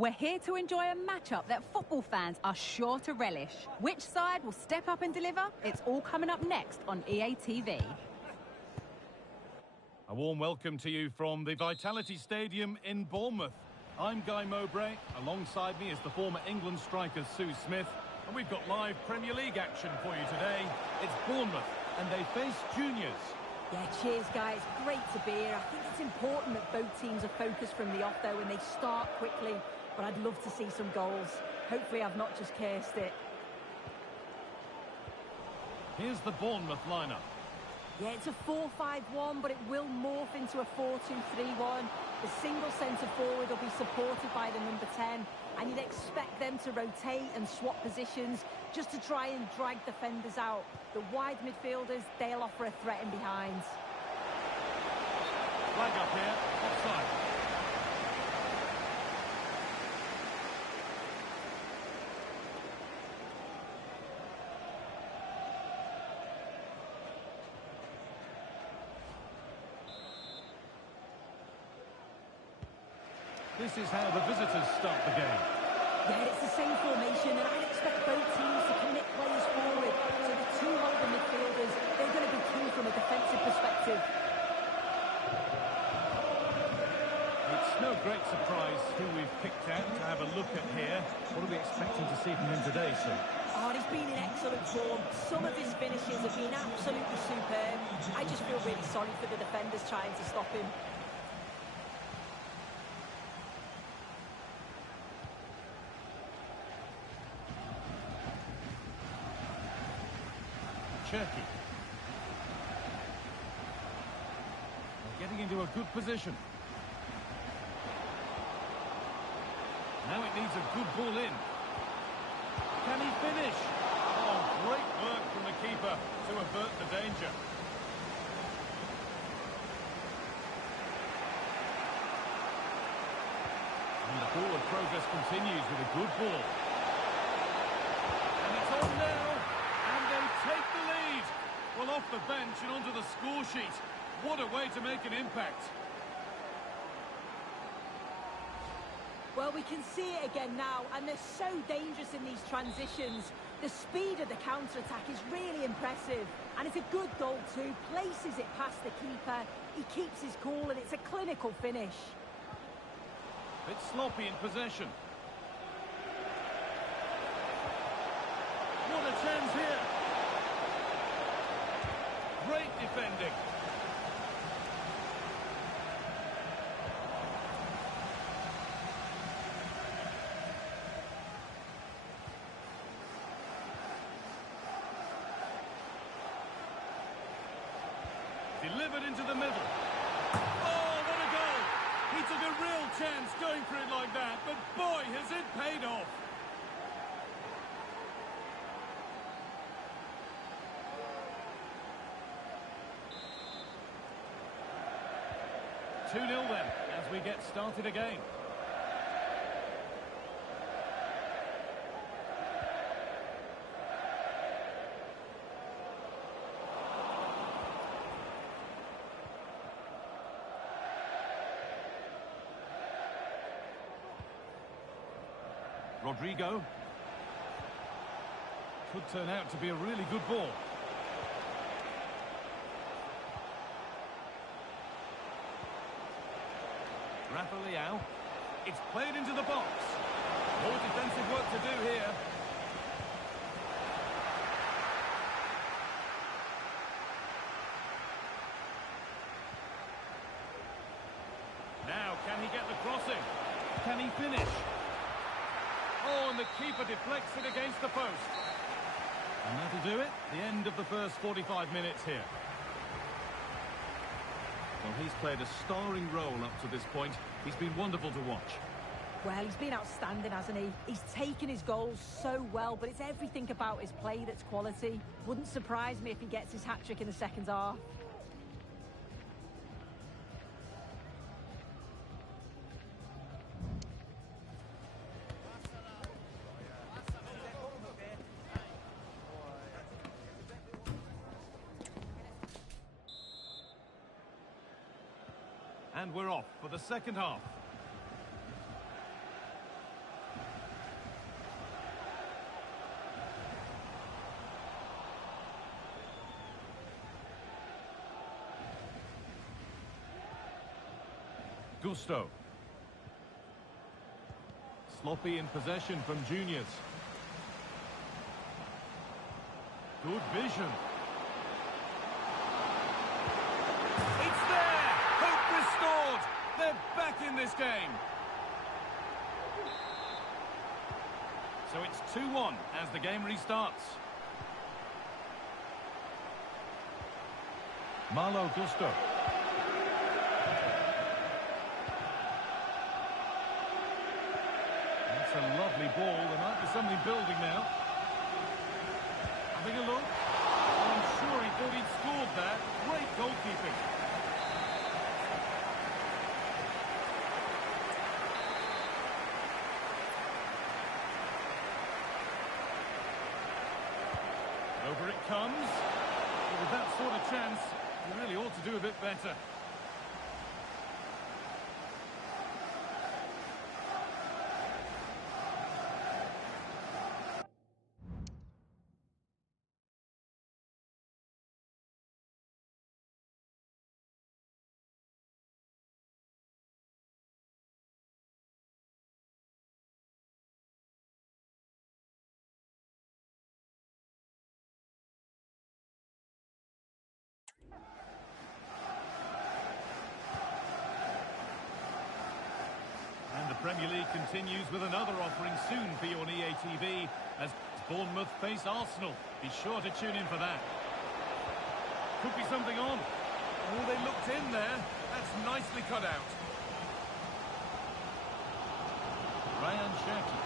We're here to enjoy a matchup that football fans are sure to relish. Which side will step up and deliver? It's all coming up next on EA TV. A warm welcome to you from the Vitality Stadium in Bournemouth. I'm Guy Mowbray. Alongside me is the former England striker Sue Smith. And we've got live Premier League action for you today. It's Bournemouth and they face juniors. Yeah, cheers, guys. Great to be here. I think it's important that both teams are focused from the off, though, and they start quickly. But I'd love to see some goals. Hopefully I've not just cursed it. Here's the Bournemouth lineup. Yeah, it's a 4-5-1, but it will morph into a 4-2-3-1. The single centre-forward will be supported by the number 10, and you'd expect them to rotate and swap positions just to try and drag defenders out. The wide midfielders, they'll offer a threat in behind. Flag up here, offside. This is how the visitors start the game. Yeah, it's the same formation, and I'd expect both teams to commit players forward. So the two holding midfielders, they're going to be key from a defensive perspective. It's no great surprise who we've picked out to have a look at here. What are we expecting to see from him today, sir? Oh, he's been in excellent form. Some of his finishes have been absolutely superb. I just feel really sorry for the defenders trying to stop him. Turkey. Getting into a good position. Now it needs a good ball in. Can he finish? Oh, great work from the keeper to avert the danger. And the forward progress continues with a good ball. And it's on now. And they take the lead. Well, off the bench and onto the score sheet. What a way to make an impact. Well, we can see it again now, and they're so dangerous in these transitions. The speed of the counter-attack is really impressive, and it's a good goal too. Places it past the keeper, he keeps his cool, and it's a clinical finish. Bit sloppy in possession. What a chance here. Great defending. Delivered into the middle. Oh, what a goal! He took a real chance going for it like that, but boy, has it paid off! Two 0 then, as we get started again. Rodrigo. Could turn out to be a really good ball. Rafa Leao. It's played into the box. More defensive work to do here. Now, can he get the crossing? Can he finish? Oh, and the keeper deflects it against the post. And that'll do it. The end of the first 45 minutes here. Well, he's played a starring role up to this point. He's been wonderful to watch. Well, he's been outstanding, hasn't he? He's taken his goals so well, but it's everything about his play that's quality. Wouldn't surprise me if he gets his hat-trick in the second half. And we're off for the second half. Gusto. Sloppy in possession from juniors. Good vision. It's there! Hope restored! They're back in this game. So it's 2-1 as the game restarts. Malo Gusto. That's a lovely ball. There might be something building now. Having a look. I'm sure he thought he'd scored there. Great goalkeeping. Over it comes. With that sort of chance, you really ought to do a bit better. Premier League continues with another offering soon for you on EA TV as Bournemouth face Arsenal. Be sure to tune in for that. Could be something on. Oh, they looked in there. That's nicely cut out. Ryan Shaki.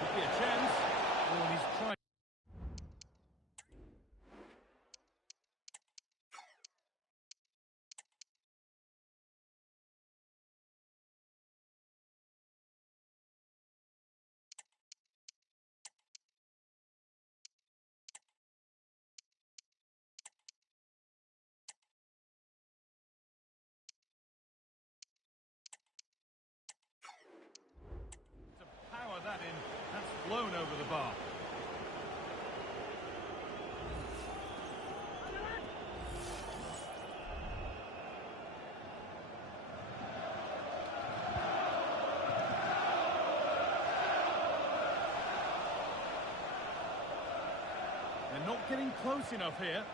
Could be a chance. Oh, and he's trying. To power that in, that's blown over the bar. They're not getting close enough here.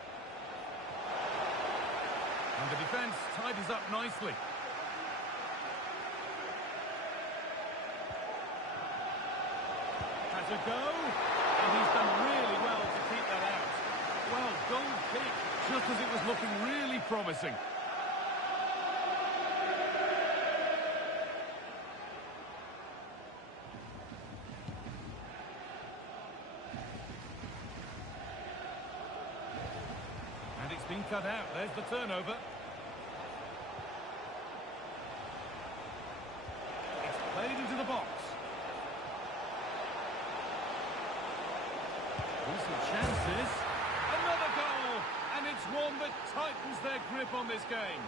And the defence tidies up nicely. Has a go, and he's done really well to keep that out. Well, goal kick, just as it was looking really promising. And it's been cut out. There's the turnover. It's played into the box. Decent chances. Another goal! And it's one that tightens their grip on this game.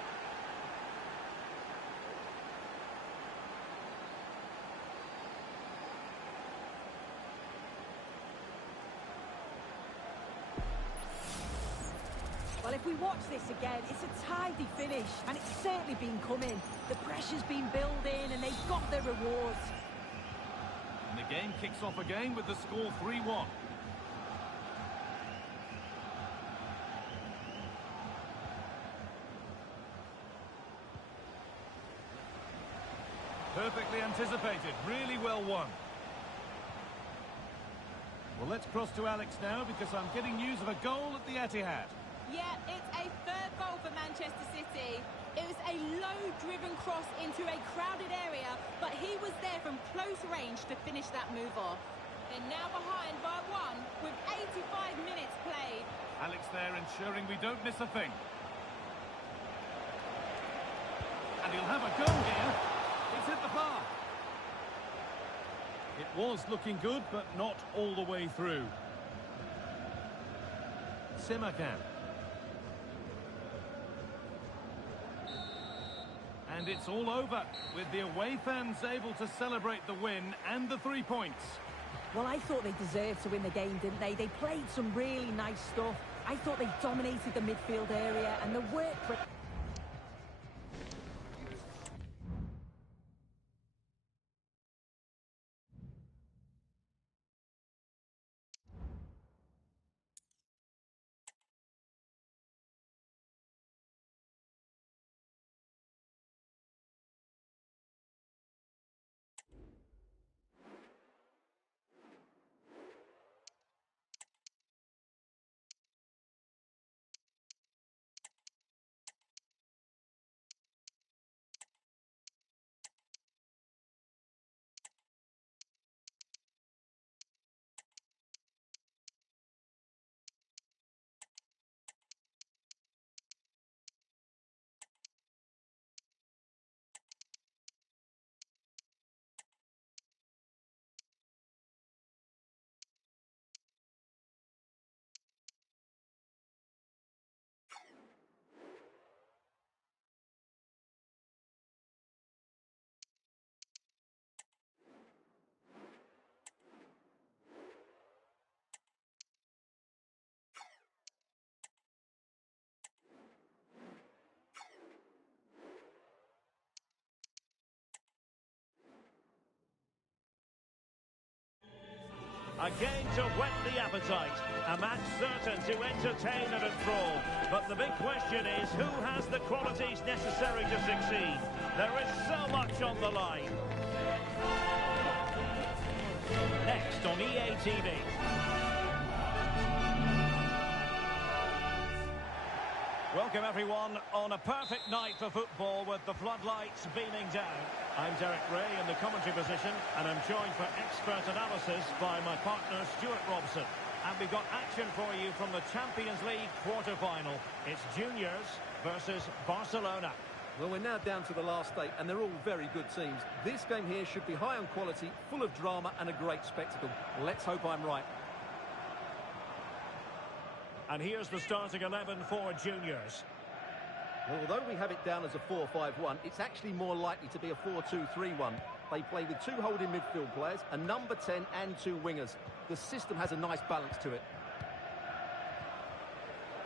Well, if we watch this again, it's a tidy finish, and it's certainly been coming. The pressure's been building, and they've got their rewards. And the game kicks off again with the score 3-1. Perfectly anticipated, really well won. Well, let's cross to Alex now because I'm getting news of a goal at the Etihad. Yeah, it's a third goal for Manchester City. It was a low-driven cross into a crowded area, but he was there from close range to finish that move off. They're now behind by one with 85 minutes played. Alex there ensuring we don't miss a thing. And he'll have a go here. It's hit the bar. It was looking good, but not all the way through. Simakan. And it's all over, with the away fans able to celebrate the win and the 3 points. Well, I thought they deserved to win the game, didn't they? They played some really nice stuff. I thought they dominated the midfield area and the work... A game to whet the appetite, a match certain to entertain and enthrall. But the big question is, who has the qualities necessary to succeed? There is so much on the line. Next on EA TV. Welcome everyone on a perfect night for football with the floodlights beaming down. I'm Derek Ray in the commentary position and I'm joined for expert analysis by my partner Stuart Robson. And we've got action for you from the Champions League quarter-final. It's Juniors versus Barcelona. Well, we're now down to the last 8 and they're all very good teams. This game here should be high on quality, full of drama and a great spectacle. Let's hope I'm right. And here's the starting 11 for Juniors. Well, although we have it down as a 4-5-1, it's actually more likely to be a 4-2-3-1. They play with 2 holding midfield players, a number 10 and 2 wingers. The system has a nice balance to it.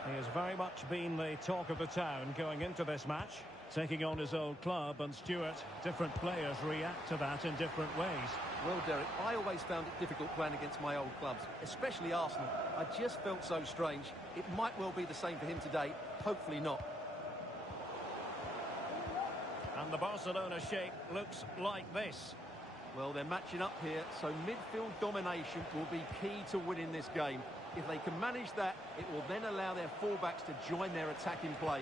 He has very much been the talk of the town going into this match, taking on his old club, and Stuart, different players react to that in different ways. Well, Derek, I always found it difficult playing against my old clubs, especially Arsenal. I just felt so strange. It might well be the same for him today, hopefully not. And the Barcelona shape looks like this. Well, they're matching up here, so midfield domination will be key to winning this game. If they can manage that, it will then allow their fullbacks to join their attacking play.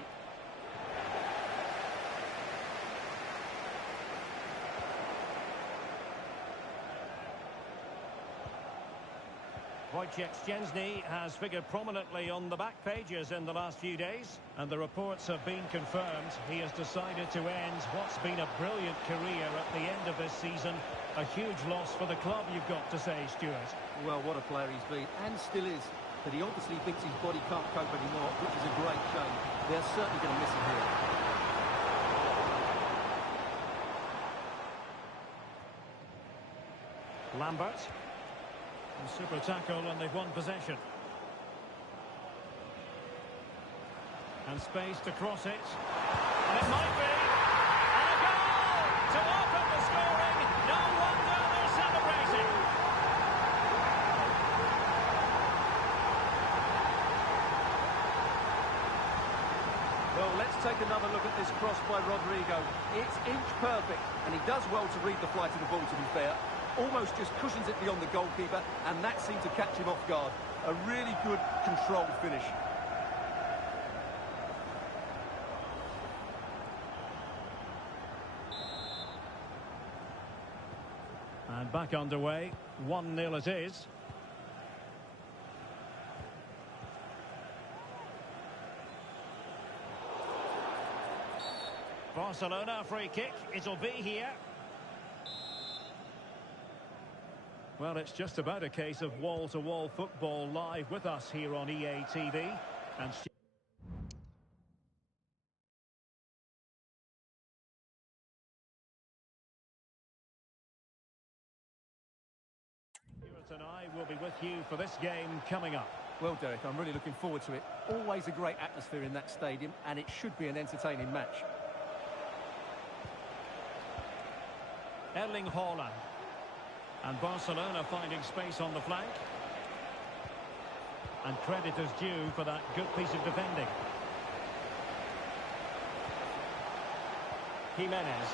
Wojciech Szczęsny has figured prominently on the back pages in the last few days, and the reports have been confirmed. He has decided to end what's been a brilliant career at the end of this season. A huge loss for the club, you've got to say, Stuart. Well, what a player he's been, and still is. But he obviously thinks his body can't cope anymore, which is a great shame. They're certainly going to miss him here. Lambert. A super tackle, and they've won possession. And space to cross it. And it might be. And a goal to open the scoring. No wonder they're celebrating. Well, let's take another look at this cross by Rodrigo. It's inch perfect, and he does well to read the flight of the ball, to be fair. Almost just cushions it beyond the goalkeeper, and that seemed to catch him off guard. A really good, controlled finish. And back underway, 1-0 it is. Barcelona free kick, it'll be here. Well, it's just about a case of wall-to-wall football live with us here on EA TV. And Stuart and I will be with you for this game coming up. Well, Derek, I'm really looking forward to it. Always a great atmosphere in that stadium, and it should be an entertaining match. Erling Haaland. And Barcelona finding space on the flank. And credit is due for that good piece of defending. Jimenez.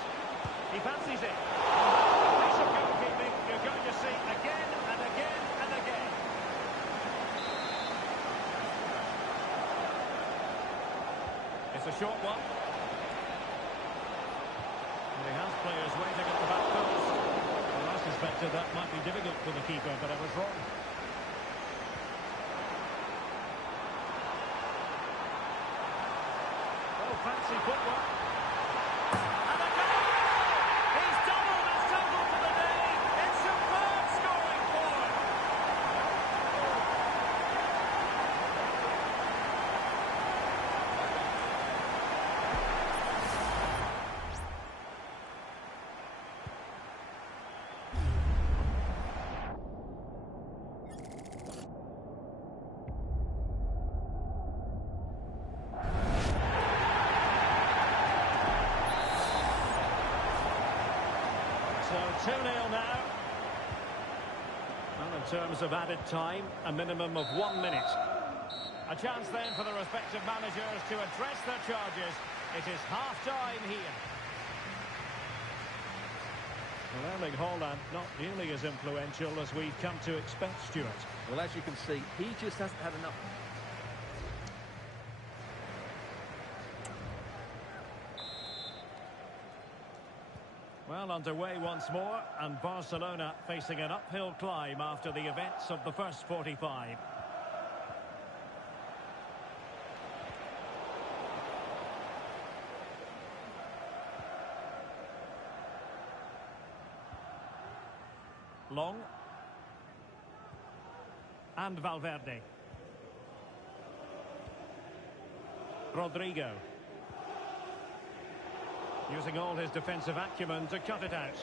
He fancies it. Piece of goalkeeping you're going to see again and again and again. It's a short one. And he has players waiting at the back post. Well, I suspected that might be difficult for the keeper, but I was wrong. Oh, fancy footwork. And a goal! He's doubled his total for the day. It's superb scoring form. So 2-0 now. Well, in terms of added time, a minimum of 1 minute. A chance then for the respective managers to address their charges. It is half-time here. Well, Erling Haaland not nearly as influential as we've come to expect, Stuart. Well, as you can see, he just hasn't had enough. Well, underway once more, and Barcelona facing an uphill climb after the events of the first 45. Long. And Valverde. Rodrigo. Using all his defensive acumen to cut it out.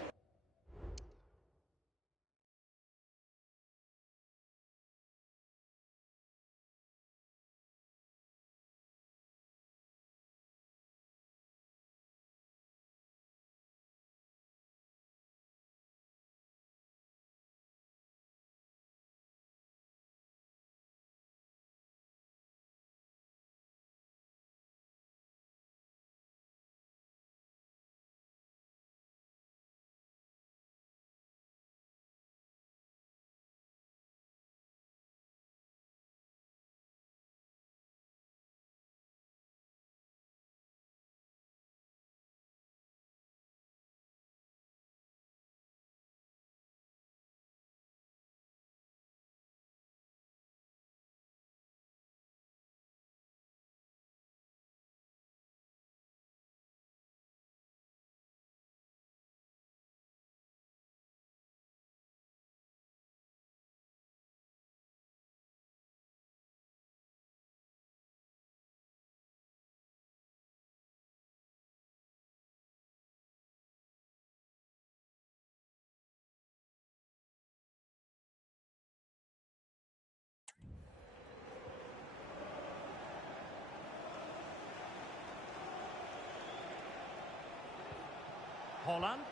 Haaland.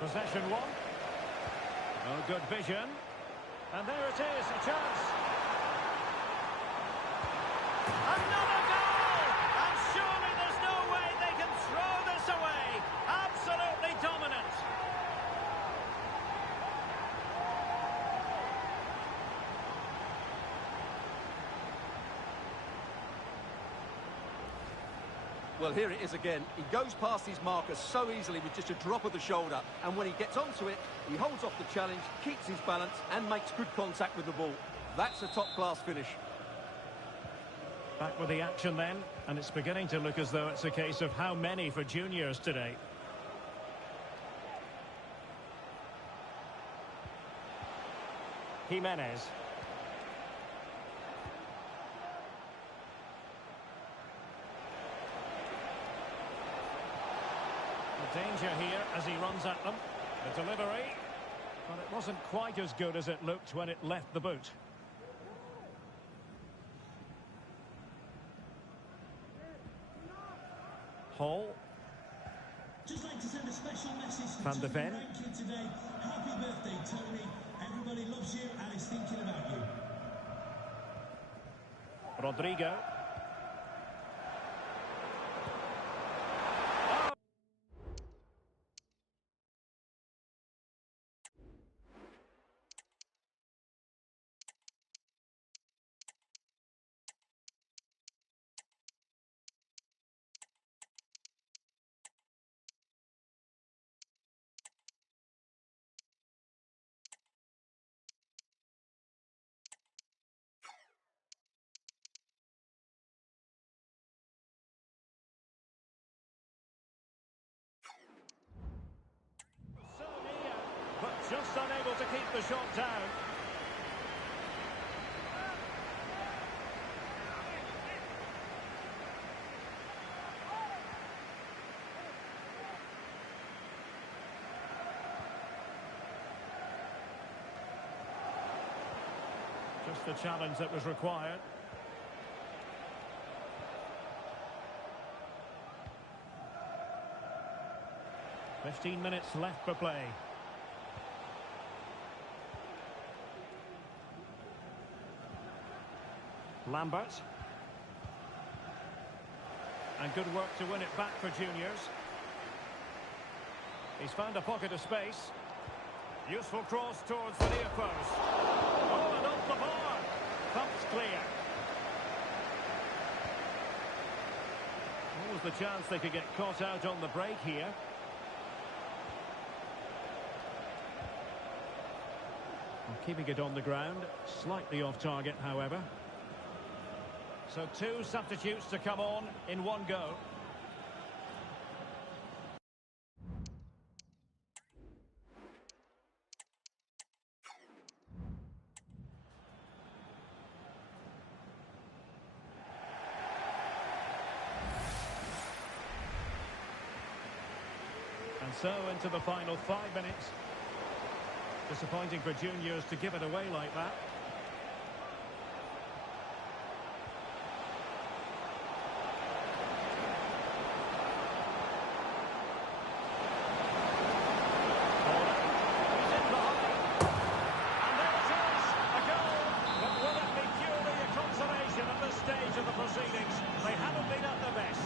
Possession one. Oh, good vision. And there it is, a chance. Another goal! And surely there's no way they can throw this away. Absolutely dominant. Well, here it is again. He goes past his marker so easily with just a drop of the shoulder. And when he gets onto it, he holds off the challenge, keeps his balance, and makes good contact with the ball. That's a top-class finish. Back with the action then, and it's beginning to look as though it's a case of how many for juniors today. Jimenez. The danger here as he runs at them. The delivery, but it wasn't quite as good as it looked when it left the boot. Hall. Just like to send a special message to Van de Ven. kid today. Happy birthday, Tony. Everybody loves you and is thinking about you. Rodrigo. But just unable to keep the shot down. Just the challenge that was required. "15 minutes left for play. Lambert. And good work to win it back for juniors. He's found a pocket of space. Useful cross towards the near post. Oh, and off the bar. Thumped clear. What was the chance they could get caught out on the break here? Well, keeping it on the ground. Slightly off target, however. So 2 substitutes to come on in one go. And so into the final 5 minutes. Disappointing for juniors to give it away like that. They haven't been at their best.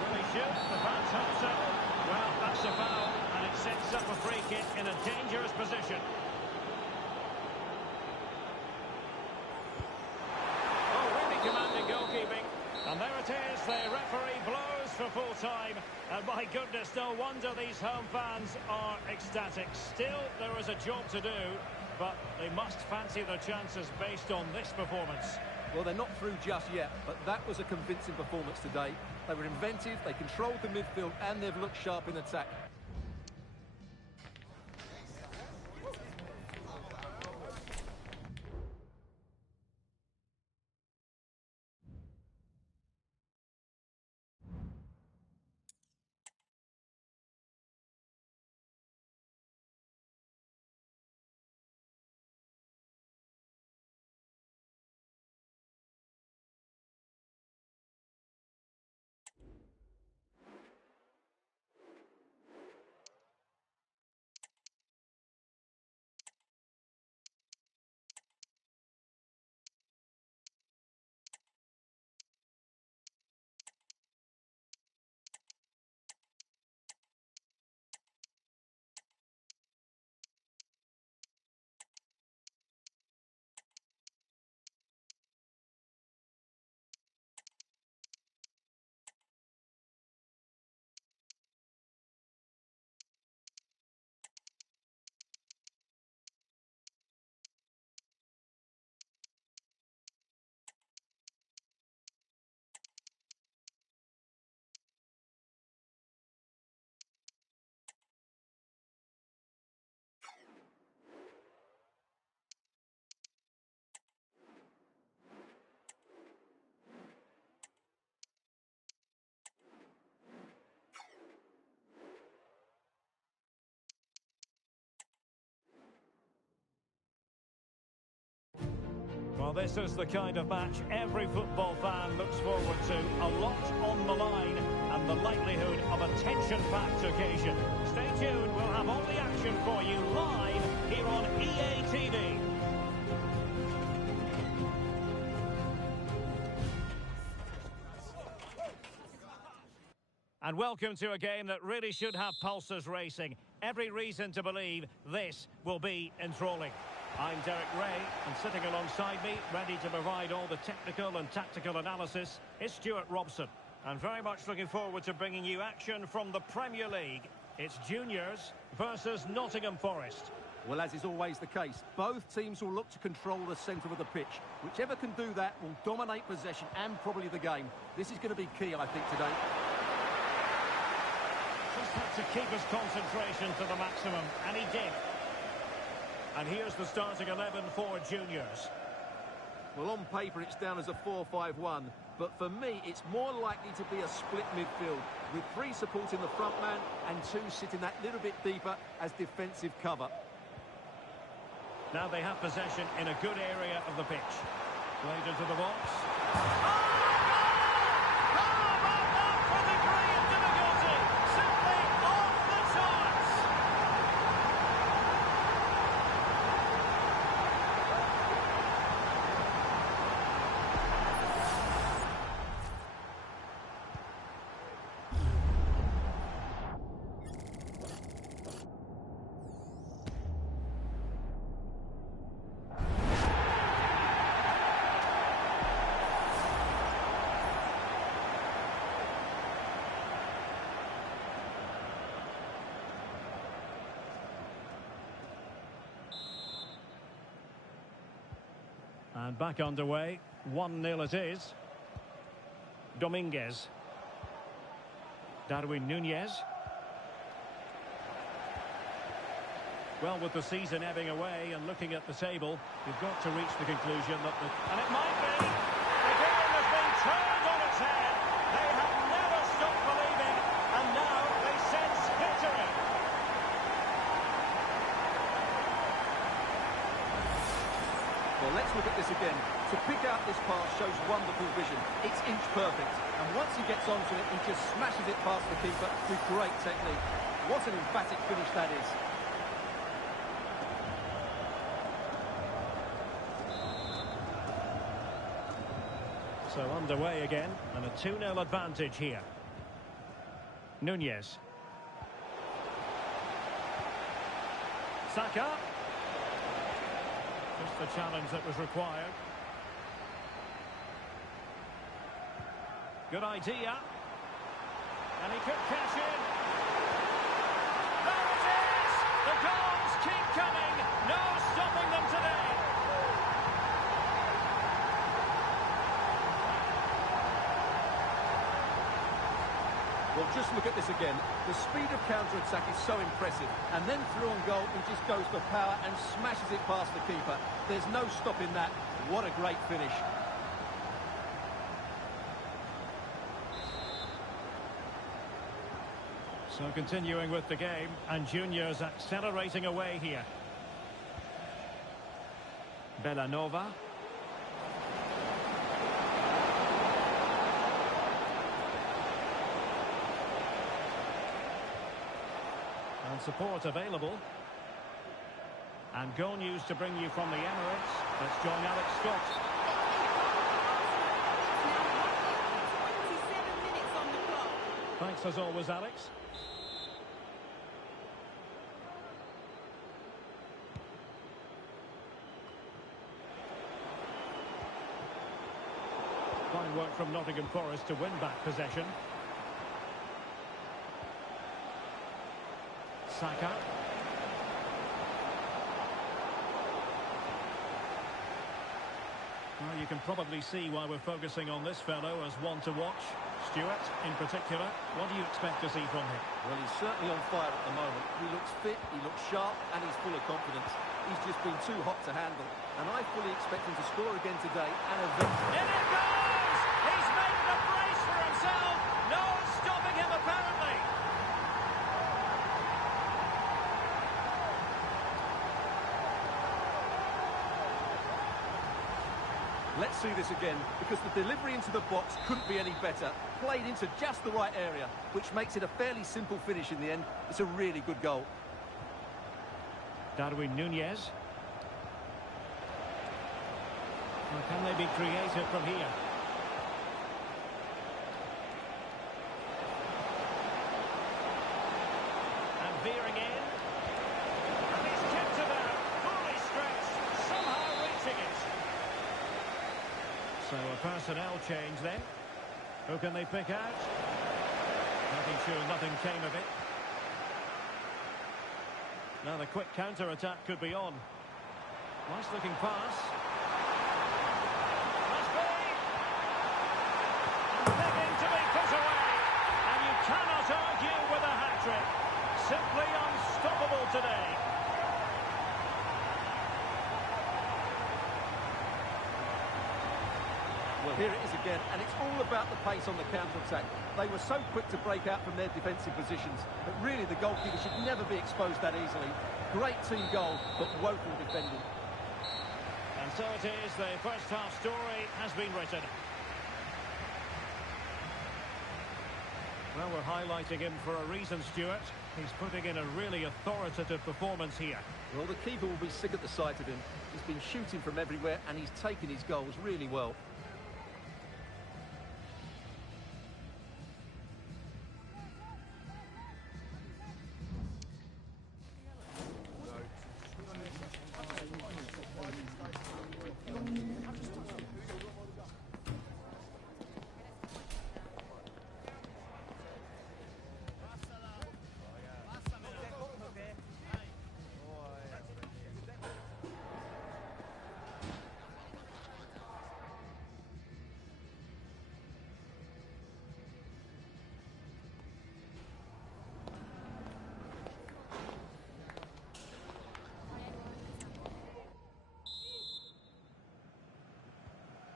Will he shoot? The fans hope so. Well, that's a foul, and it sets up a free kick in a dangerous position. Oh, really commanding goalkeeping. And there it is, the referee blows for full time. And my goodness, no wonder these home fans are ecstatic. Still, there is a job to do. But they must fancy their chances based on this performance. Well, they're not through just yet, but that was a convincing performance today. They were inventive, they controlled the midfield, and they've looked sharp in attack. this is the kind of match every football fan looks forward to. A lot on the line and the likelihood of a tension-packed occasion. Stay tuned, we'll have all the action for you live here on EA TV. And welcome to a game that really should have pulses racing. Every reason to believe this will be enthralling. I'm Derek Ray, and sitting alongside me, ready to provide all the technical and tactical analysis, is Stuart Robson. And very much looking forward to bringing you action from the Premier League. It's Juniors versus Nottingham Forest. Well, as is always the case, both teams will look to control the centre of the pitch. Whichever can do that will dominate possession and probably the game. This is going to be key, I think, today. Just had to keep his concentration to the maximum, and he did. And here's the starting 11 for Juniors. Well, on paper, it's down as a 4-5-1. But for me, it's more likely to be a split midfield, with 3 supporting the front man and 2 sitting that little bit deeper as defensive cover. Now they have possession in a good area of the pitch. Played into the box. Oh! And back underway, 1-0 it is. Dominguez. Darwin Núñez. Well, with the season ebbing away and looking at the table, you've got to reach the conclusion that and it might be! The game has been turned on its head. They have never stopped believing, and now they sense victory. Well, let's look at this again. To pick out this pass shows wonderful vision. It's inch perfect. And once he gets onto it, he just smashes it past the keeper with great technique. What an emphatic finish that is. So underway again, and a 2-0 advantage here. Núñez. Saka. Just the challenge that was required. Good idea. And he could cash in. There it is! The goals keep coming. No stopping them today. Well, just look at this again. The speed of counter-attack is so impressive. And then through on goal, he just goes for power and smashes it past the keeper. There's no stopping that. What a great finish. So continuing with the game, and Juniors accelerating away here. Bellanova. And support available. And goal news to bring you from the Emirates. Let's join Alex Scott. Now 27 minutes on the clock. Thanks as always, Alex. Fine work from Nottingham Forest to win back possession. Saka. Well, you can probably see why we're focusing on this fellow as one to watch. Stuart, in particular, what do you expect to see from him? Well, he's certainly on fire at the moment. He looks fit, he looks sharp, and he's full of confidence. He's just been too hot to handle. And I fully expect him to score again today and eventually... In it goes! He's made a brace for himself! No stopping him, apparently! Let's see this again, because the delivery into the box couldn't be any better. Played into just the right area, which makes it a fairly simple finish in the end. It's a really good goal. Darwin Nunez. Well, can they be creative from here? And veering in. And he's kept it out. Fully stretched. Somehow reaching it. So a personnel change then. Who can they pick out? Making sure nothing came of it. Now the quick counter-attack could be on. Nice looking pass. Must be! And begging to be put away. And you cannot argue with a hat-trick. Simply unstoppable today. Well, here it is again, and it's all about the pace on the counter-attack. They were so quick to break out from their defensive positions, but really the goalkeeper should never be exposed that easily. Great team goal, but woeful defending. And so it is, the first half story has been written. Well, we're highlighting him for a reason, Stuart. He's putting in a really authoritative performance here. Well, the keeper will be sick at the sight of him. He's been shooting from everywhere, and he's taken his goals really well.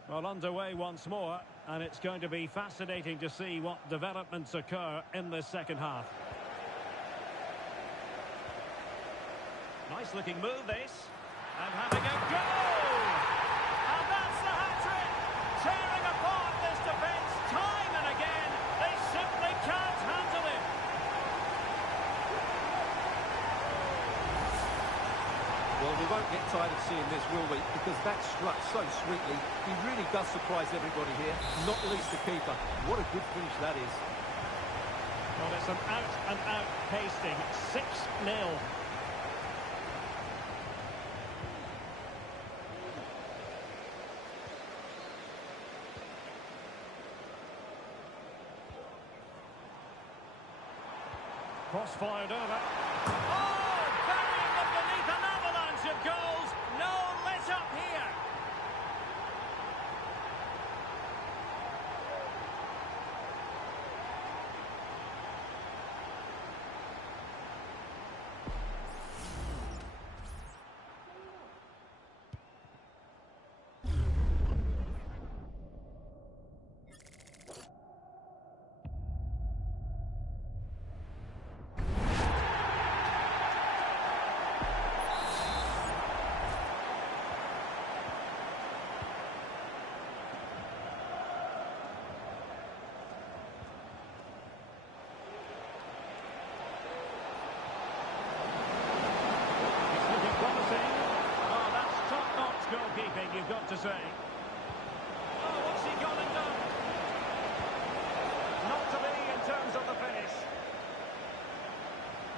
Well, underway once more, and it's going to be fascinating to see what developments occur in the second half. Nice looking move this, and having a goal! And that's the hat-trick! Tearing apart this defence time and again, they simply can't handle it! Well, we won't get tired of seeing this, will we? Because that struck so sweetly. He really does surprise everybody here, not least the keeper. What a good finish that is. Well, it's an out-and-out pasting, 6-0. Cross fired over. Oh, burying them beneath an avalanche of goals. No let up here. Goalkeeping, you've got to say. Oh, what's he gone and done? Not to be in terms of the finish.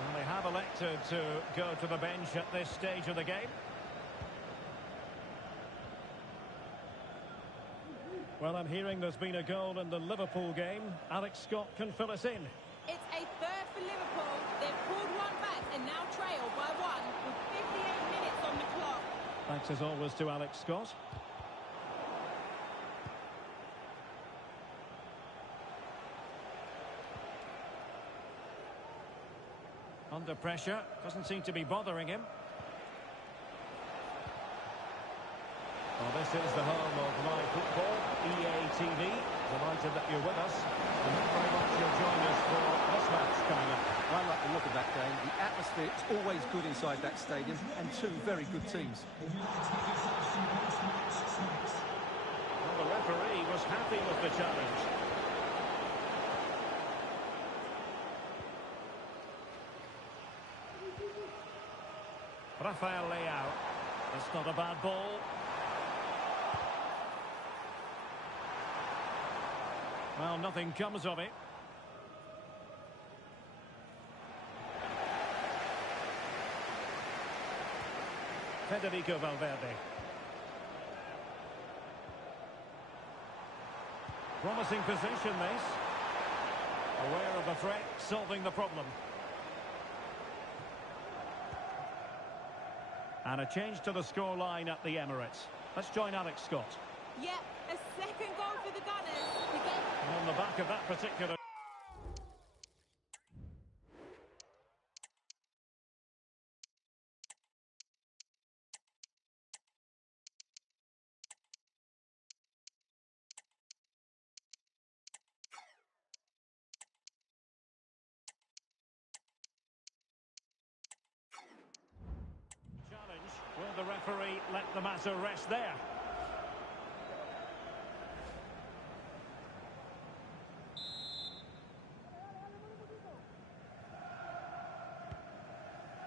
And they have elected to go to the bench at this stage of the game. Well, I'm hearing there's been a goal in the Liverpool game. Alex Scott can fill us in. It's a third for Liverpool. They've pulled one back and now trail by one with 58 minutes on the clock. Thanks as always to Alex Scott. Under pressure, doesn't seem to be bothering him. Well, this is the home of live football, EA TV. Delighted that you're with us. And very much you'll join us for this match coming up. I like the look of that game. The atmosphere is always good inside that stadium, and two very good teams. If you'd like to get yourself some best match snacks, happy with the challenge. Rafael Leao. That's not a bad ball. Well, nothing comes of it. Federico Valverde. Promising position, this. Aware of the threat, solving the problem. And a change to the scoreline at the Emirates. Let's join Alex Scott. Yep, a second goal for the Gunners. The game... On the back of that particular... challenge. Will the referee let the matter rest there?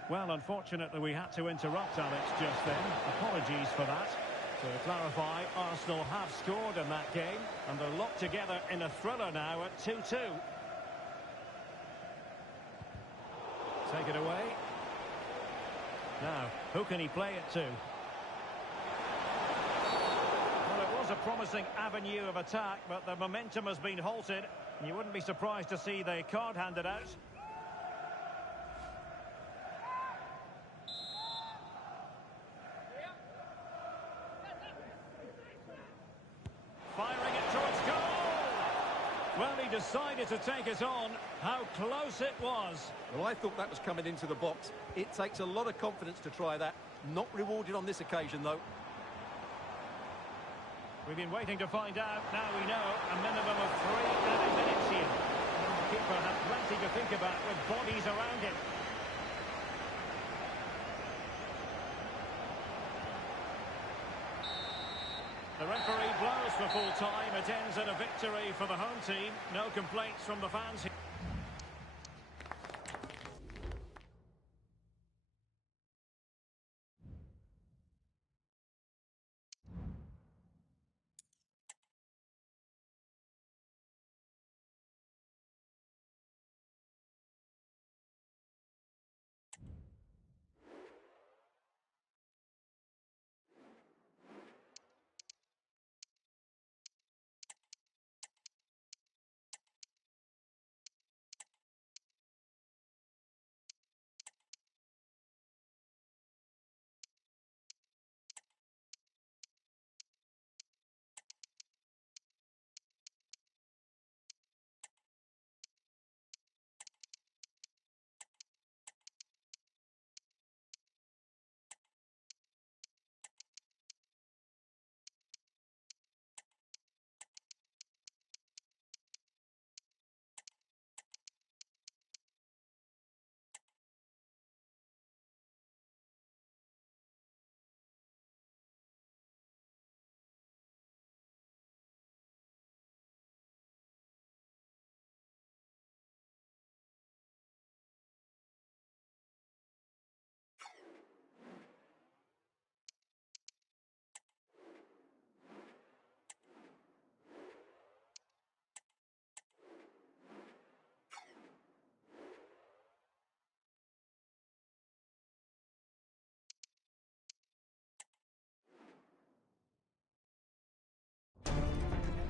Well, unfortunately, we had to interrupt Alex just then. Apologies for that. To clarify, Arsenal have scored in that game, and they're locked together in a thriller now at 2-2. Take it away. Now, who can he play it to? Well, it was a promising avenue of attack, but the momentum has been halted. You wouldn't be surprised to see the card handed out. Firing it towards goal! Well, he decided to take it on. How close it was. Well, I thought that was coming into the box. It takes a lot of confidence to try that. Not rewarded on this occasion, though. We've been waiting to find out. Now we know a minimum of 3 added minutes here. The keeper had plenty to think about with bodies around him. The referee blows for full time. It ends in a victory for the home team. No complaints from the fans here.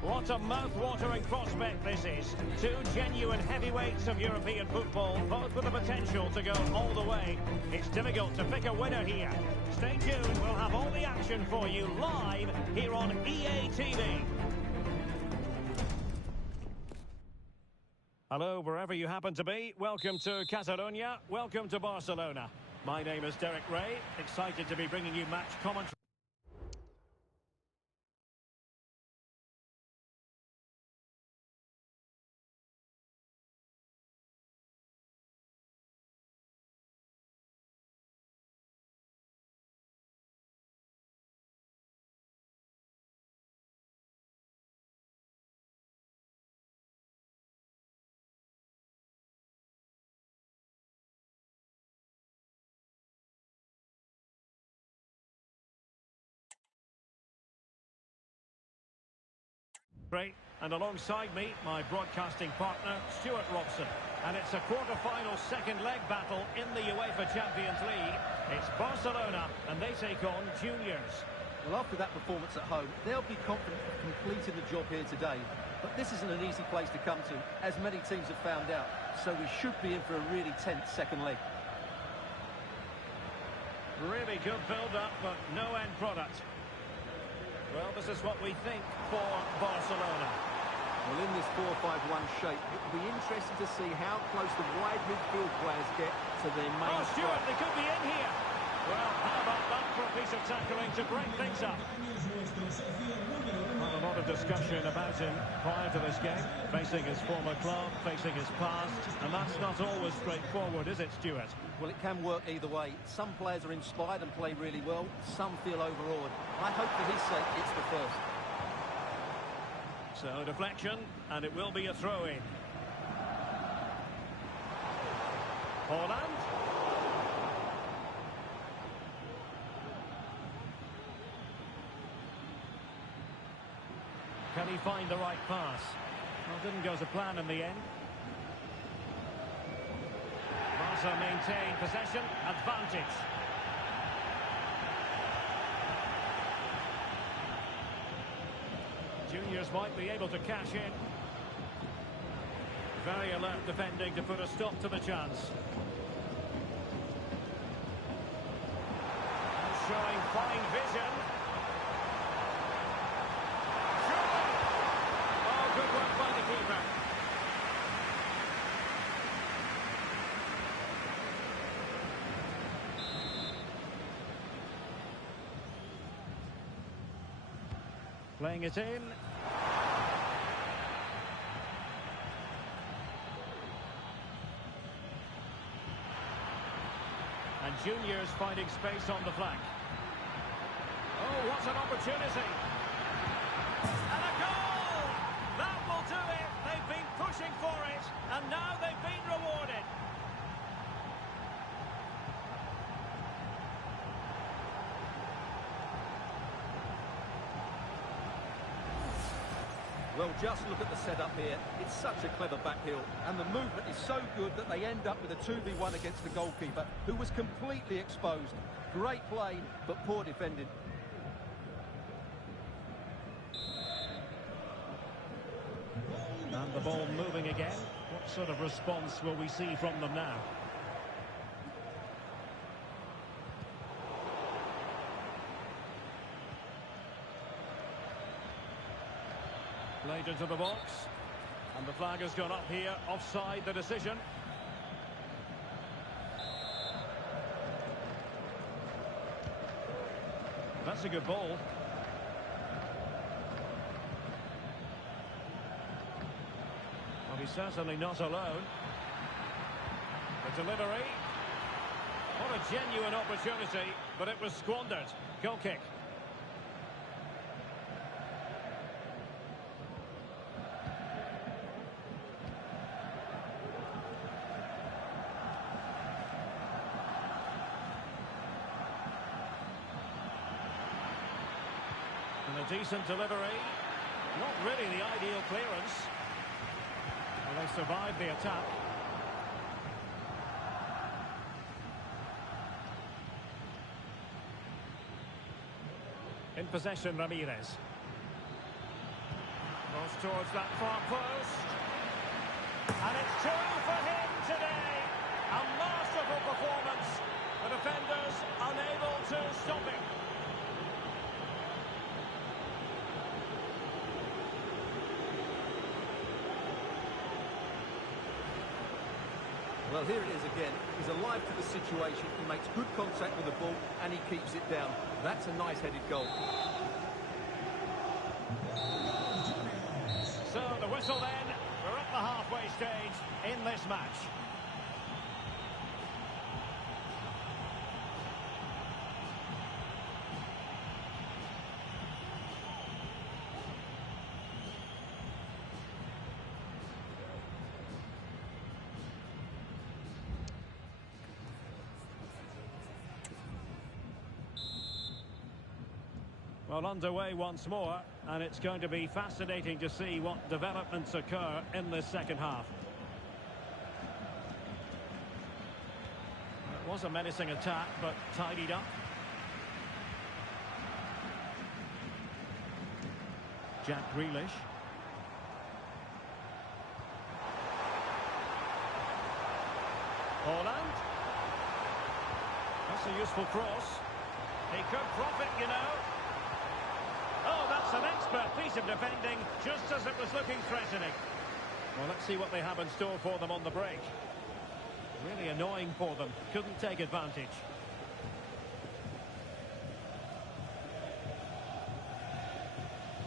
What a mouth-watering prospect this is. Two genuine heavyweights of European football, both with the potential to go all the way. It's difficult to pick a winner here. Stay tuned, we'll have all the action for you live here on EA TV. Hello, wherever you happen to be. Welcome to Catalonia. Welcome to Barcelona. My name is Derek Ray. Excited to be bringing you match commentary. Great. And alongside me, my broadcasting partner, Stuart Robson. And it's a quarter-final second leg battle in the UEFA Champions League. It's Barcelona, and they take on Juniors. Well, after that performance at home, they'll be confident of completing the job here today. But this isn't an easy place to come to, as many teams have found out. So we should be in for a really tense second leg. Really good build-up, but no end product. Well, this is what we think for Barcelona. Well, in this 4-5-1 shape, it will be interesting to see how close the wide midfield players get to their main Stuart, strike. they could be in here. Well, how about that for a piece of tackling to break things up? Well, a lot of discussion about him prior to this game, facing his former club, facing his past, and that's not always straightforward, is it, Stuart? Well, it can work either way. Some players are inspired and play really well, some feel overawed. I hope for his sake it's the first. So, deflection, and it will be a throw-in. Holland. Can he find the right pass? Well, didn't go to plan in the end. Barca maintain possession, advantage. Juniors might be able to cash in. Very alert defending to put a stop to the chance. Showing fine vision. Oh, good work by the keeper. Playing it in. And Juniors finding space on the flank. Oh, what an opportunity. And a goal! That will do it. They've been pushing for it, and now they've been rewarded. Well, just look at the setup here. It's such a clever backheel, and the movement is so good that they end up with a 2v1 against the goalkeeper, who was completely exposed. Great play, but poor defending. And the ball moving again. What sort of response will we see from them now? Played into the box. And the flag has gone up here. Offside the decision. That's a good ball. Well, he's certainly not alone. The delivery. What a genuine opportunity, but it was squandered. Goal kick. And a decent delivery. Not really the ideal clearance. Well, they survived the attack. In possession, Ramirez. Cross towards that far post. And it's 2 for him today. A masterful performance. The defenders unable to stop him. Well, here it is again. He's alive to the situation. He makes good contact with the ball, and he keeps it down. That's a nice-headed goal. So the whistle then. We're at the halfway stage in this match. Well, underway once more, and it's going to be fascinating to see what developments occur in this second half. It was a menacing attack, but tidied up. Jack Grealish. Holland. That's a useful cross. He could profit, you know. Oh, that's an expert piece of defending, just as it was looking threatening. Well, let's see what they have in store for them on the break. Really annoying for them. Couldn't take advantage.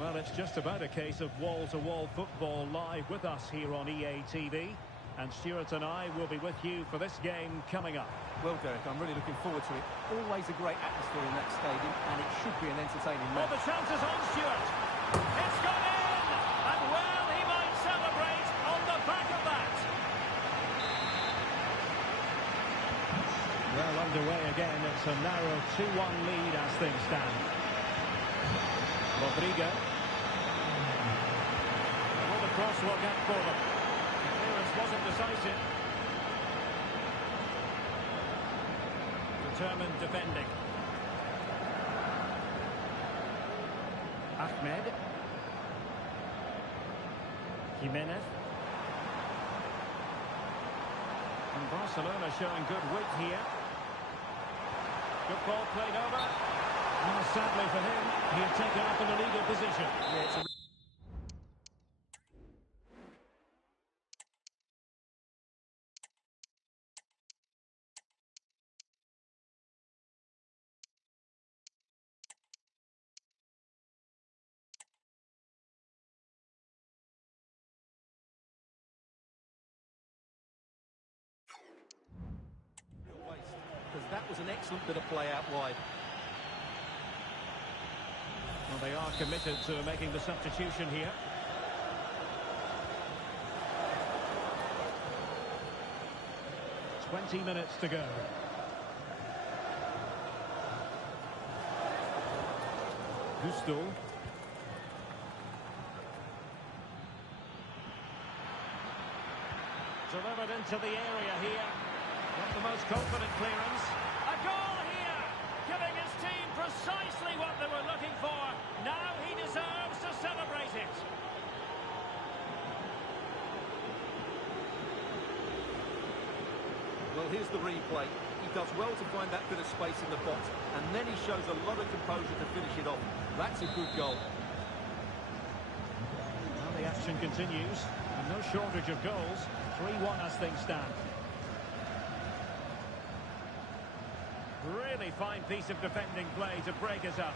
Well, it's just about a case of wall-to-wall football live with us here on EA TV. And Stuart and I will be with you for this game coming up. Well, Derek, I'm really looking forward to it. Always a great atmosphere in that stadium, and it should be an entertaining match. Well, the chance is on, Stuart. It's gone in! And, well, he might celebrate on the back of that. Well, underway again. It's a narrow 2-1 lead as things stand. Rodrigo. Well, the cross will get for them. Clearance wasn't decisive. Determined defending. Ahmed. Jimenez. And Barcelona showing good width here. Good ball played over. And sadly for him, he had taken up an illegal position. Yeah, it's a real waste, because that was an excellent bit of play out wide. Well, they are committed to making the substitution here. "20 minutes to go. Gusto. Delivered into the area here. Not the most confident clearance. A goal here! Giving his team precisely what they were looking for. Now he deserves to celebrate it. Well, here's the replay. He does well to find that bit of space in the box, and then he shows a lot of composure to finish it off. That's a good goal. Well, the action continues, and no shortage of goals. 3-1 as things stand. Really fine piece of defending play to break us up.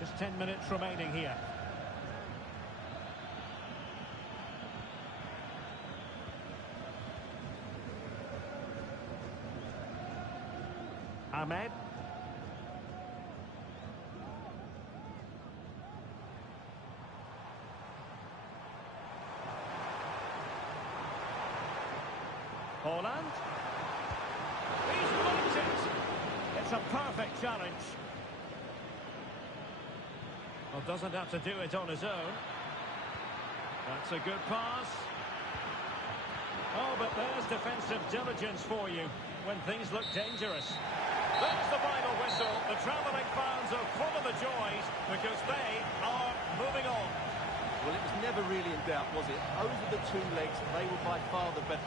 Just 10 minutes remaining here. Ahmed. Holland. He's blocked it. It's a perfect challenge. Well, doesn't have to do it on his own. That's a good pass. Oh, but there's defensive diligence for you when things look dangerous. There's the final whistle. The travelling fans are full of the joys because they are moving on. Well, it was never really in doubt, was it? Over the two legs, they were by far the better.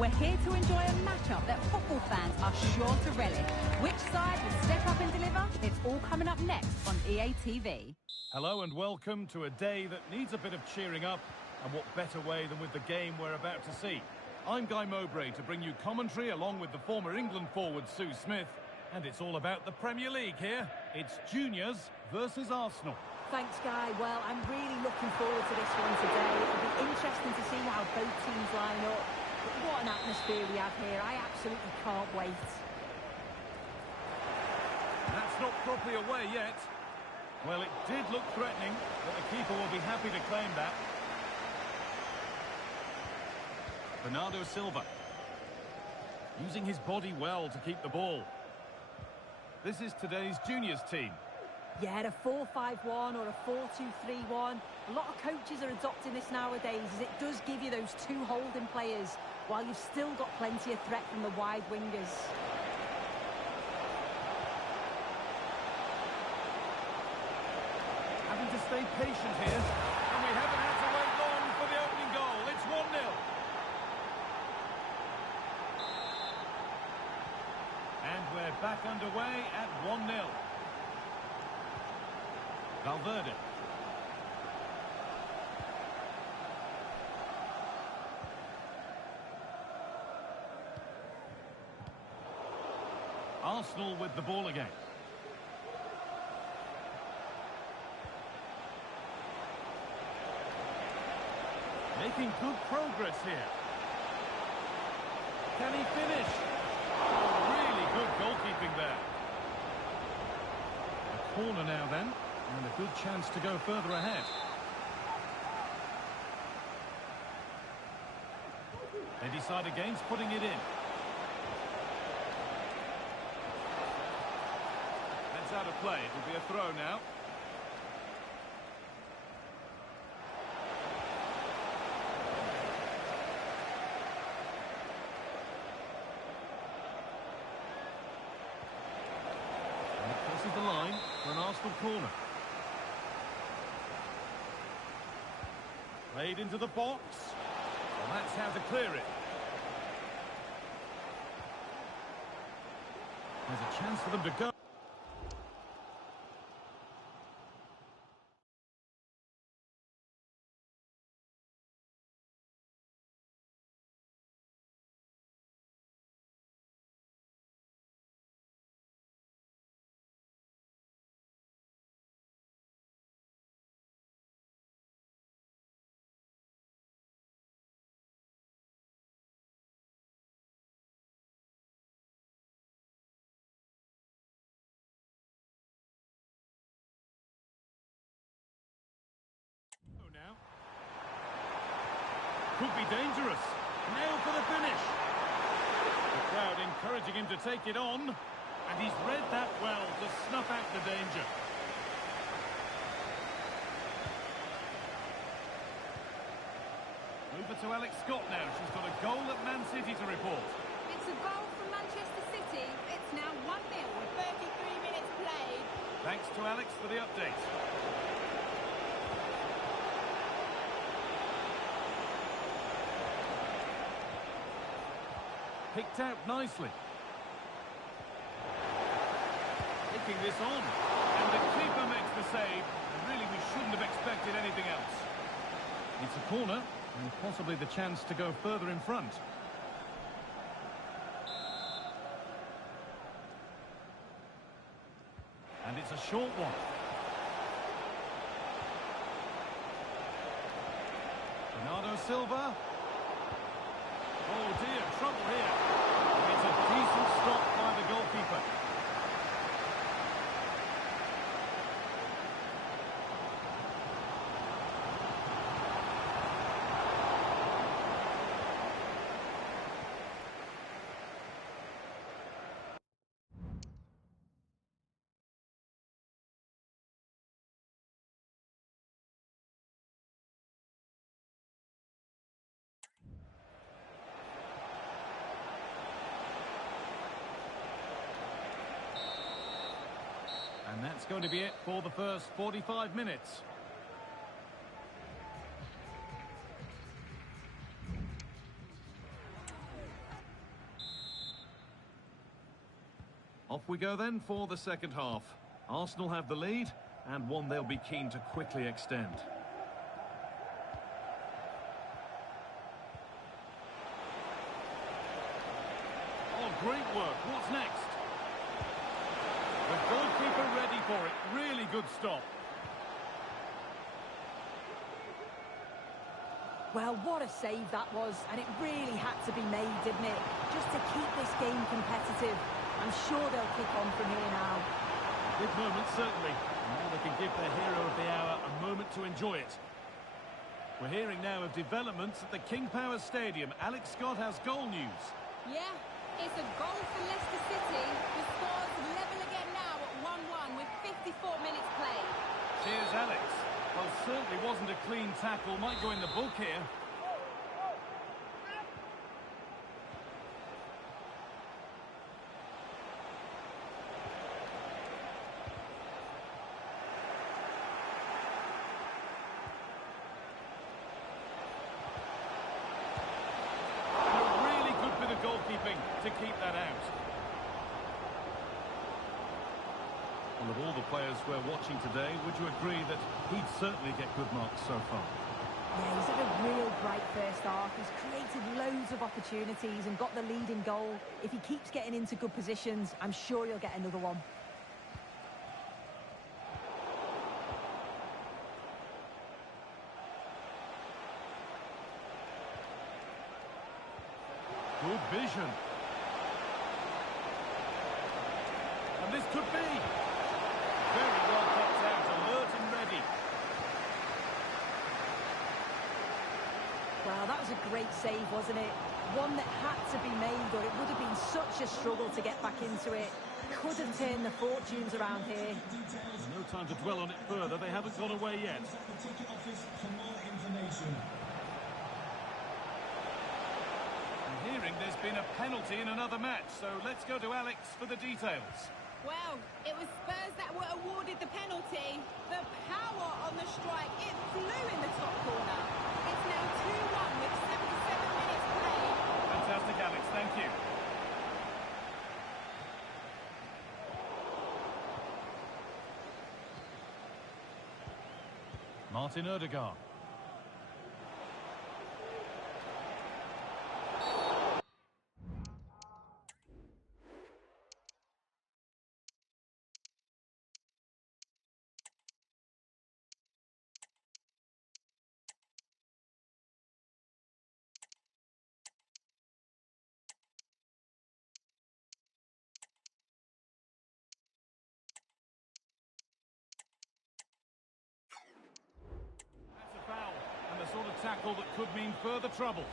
We're here to enjoy a matchup that football fans are sure to relish. Which side will step up and deliver? It's all coming up next on EA TV. Hello and welcome to a day that needs a bit of cheering up, and what better way than with the game we're about to see. I'm Guy Mowbray to bring you commentary along with the former England forward Sue Smith, and it's all about the Premier League here. It's Juniors versus Arsenal. Thanks, Guy. Well, I'm really looking forward to this one today. It'll be interesting to see how both teams line up. But what an atmosphere we have here. I absolutely can't wait. That's not properly away yet. Well, it did look threatening, but the keeper will be happy to claim that. Bernardo Silva. Using his body well to keep the ball. This is today's Juniors team. Yeah, a 4-5-1 or a 4-2-3-1. A lot of coaches are adopting this nowadays, as it does give you those two holding players, while you've still got plenty of threat from the wide wingers. Having to stay patient here, and we haven't had to wait long for the opening goal. It's 1-0. And we're back underway at 1-0. Valverde. Arsenal with the ball again. Making good progress here. Can he finish? Oh, really good goalkeeping there. A corner now then, and a good chance to go further ahead. They decide against putting it in. That's out of play. It will be a throw now. This is the line for an Arsenal corner. Played into the box. Well, that's how to clear it. There's a chance for them to go. Now. Could be dangerous. Nailed for the finish. The crowd encouraging him to take it on. And he's read that well to snuff out the danger. Over to Alex Scott now. She's got a goal at Man City to report. It's a goal for Manchester City. It's now 1-0 with 33 minutes played. Thanks to Alex for the update. Picked out nicely. Taking this on. And the keeper makes the save. And really, we shouldn't have expected anything else. It's a corner, and possibly the chance to go further in front. And it's a short one. Bernardo Silva. Oh dear, trouble here. It's a decent stop by the goalkeeper. And that's going to be it for the first 45 minutes. Off we go then for the second half. Arsenal have the lead, and one they'll be keen to quickly extend. Oh, great work. What's next? The goalkeeper ready for it. Really good stop. Well, what a save that was, and it really had to be made, didn't it? Just to keep this game competitive. I'm sure they'll kick on from here now. Big moment, certainly. Now they can give their hero of the hour a moment to enjoy it. We're hearing now of developments at the King Power Stadium. Alex Scott has goal news. Yeah, it's a goal for Leicester City. The score's level again now at 1-1 with 54 minutes played. Cheers, Alex. Well, certainly wasn't a clean tackle. Might go in the book here. A really good bit of goalkeeping to keep that out. Well, of all the players we're watching today, would you agree that he'd certainly get good marks so far? Yeah, he's had a real bright first half. He's created loads of opportunities and got the lead in goal. If he keeps getting into good positions, I'm sure he'll get another one. Good vision. And this could be. Very well kept out, alert and ready. Well, that was a great save, wasn't it? One that had to be made, or it would have been such a struggle to get back into it. Could have turned the fortunes around here. No time to dwell on it further. They haven't gone away yet. The ticket office for more information. I'm hearing there's been a penalty in another match, so let's go to Alex for the details. Well, it was Spurs that were awarded the penalty. The power on the strike, it flew in the top corner. It's now 2-1 with 77 minutes played. Fantastic, Alex. Thank you. Martin Odegaard. That's a foul, and the sort of tackle that could mean further trouble.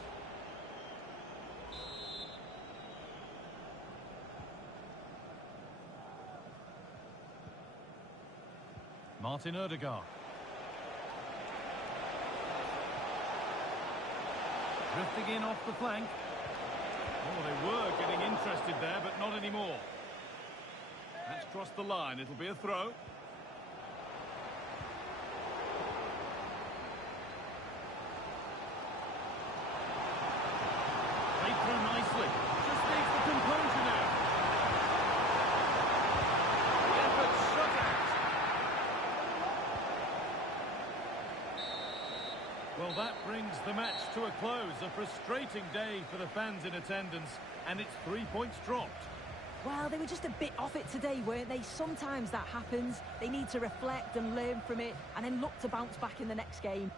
Martin Odegaard. Drifting in off the flank. Oh, they were getting interested there, but not anymore. That's crossed the line. It'll be a throw. Played through nicely. Just needs the composure now. The effort shut out. Well, that brings the match to a close. A frustrating day for the fans in attendance, and it's 3 points dropped. Well, they were just a bit off it today, weren't they? Sometimes that happens. They need to reflect and learn from it, and then look to bounce back in the next game.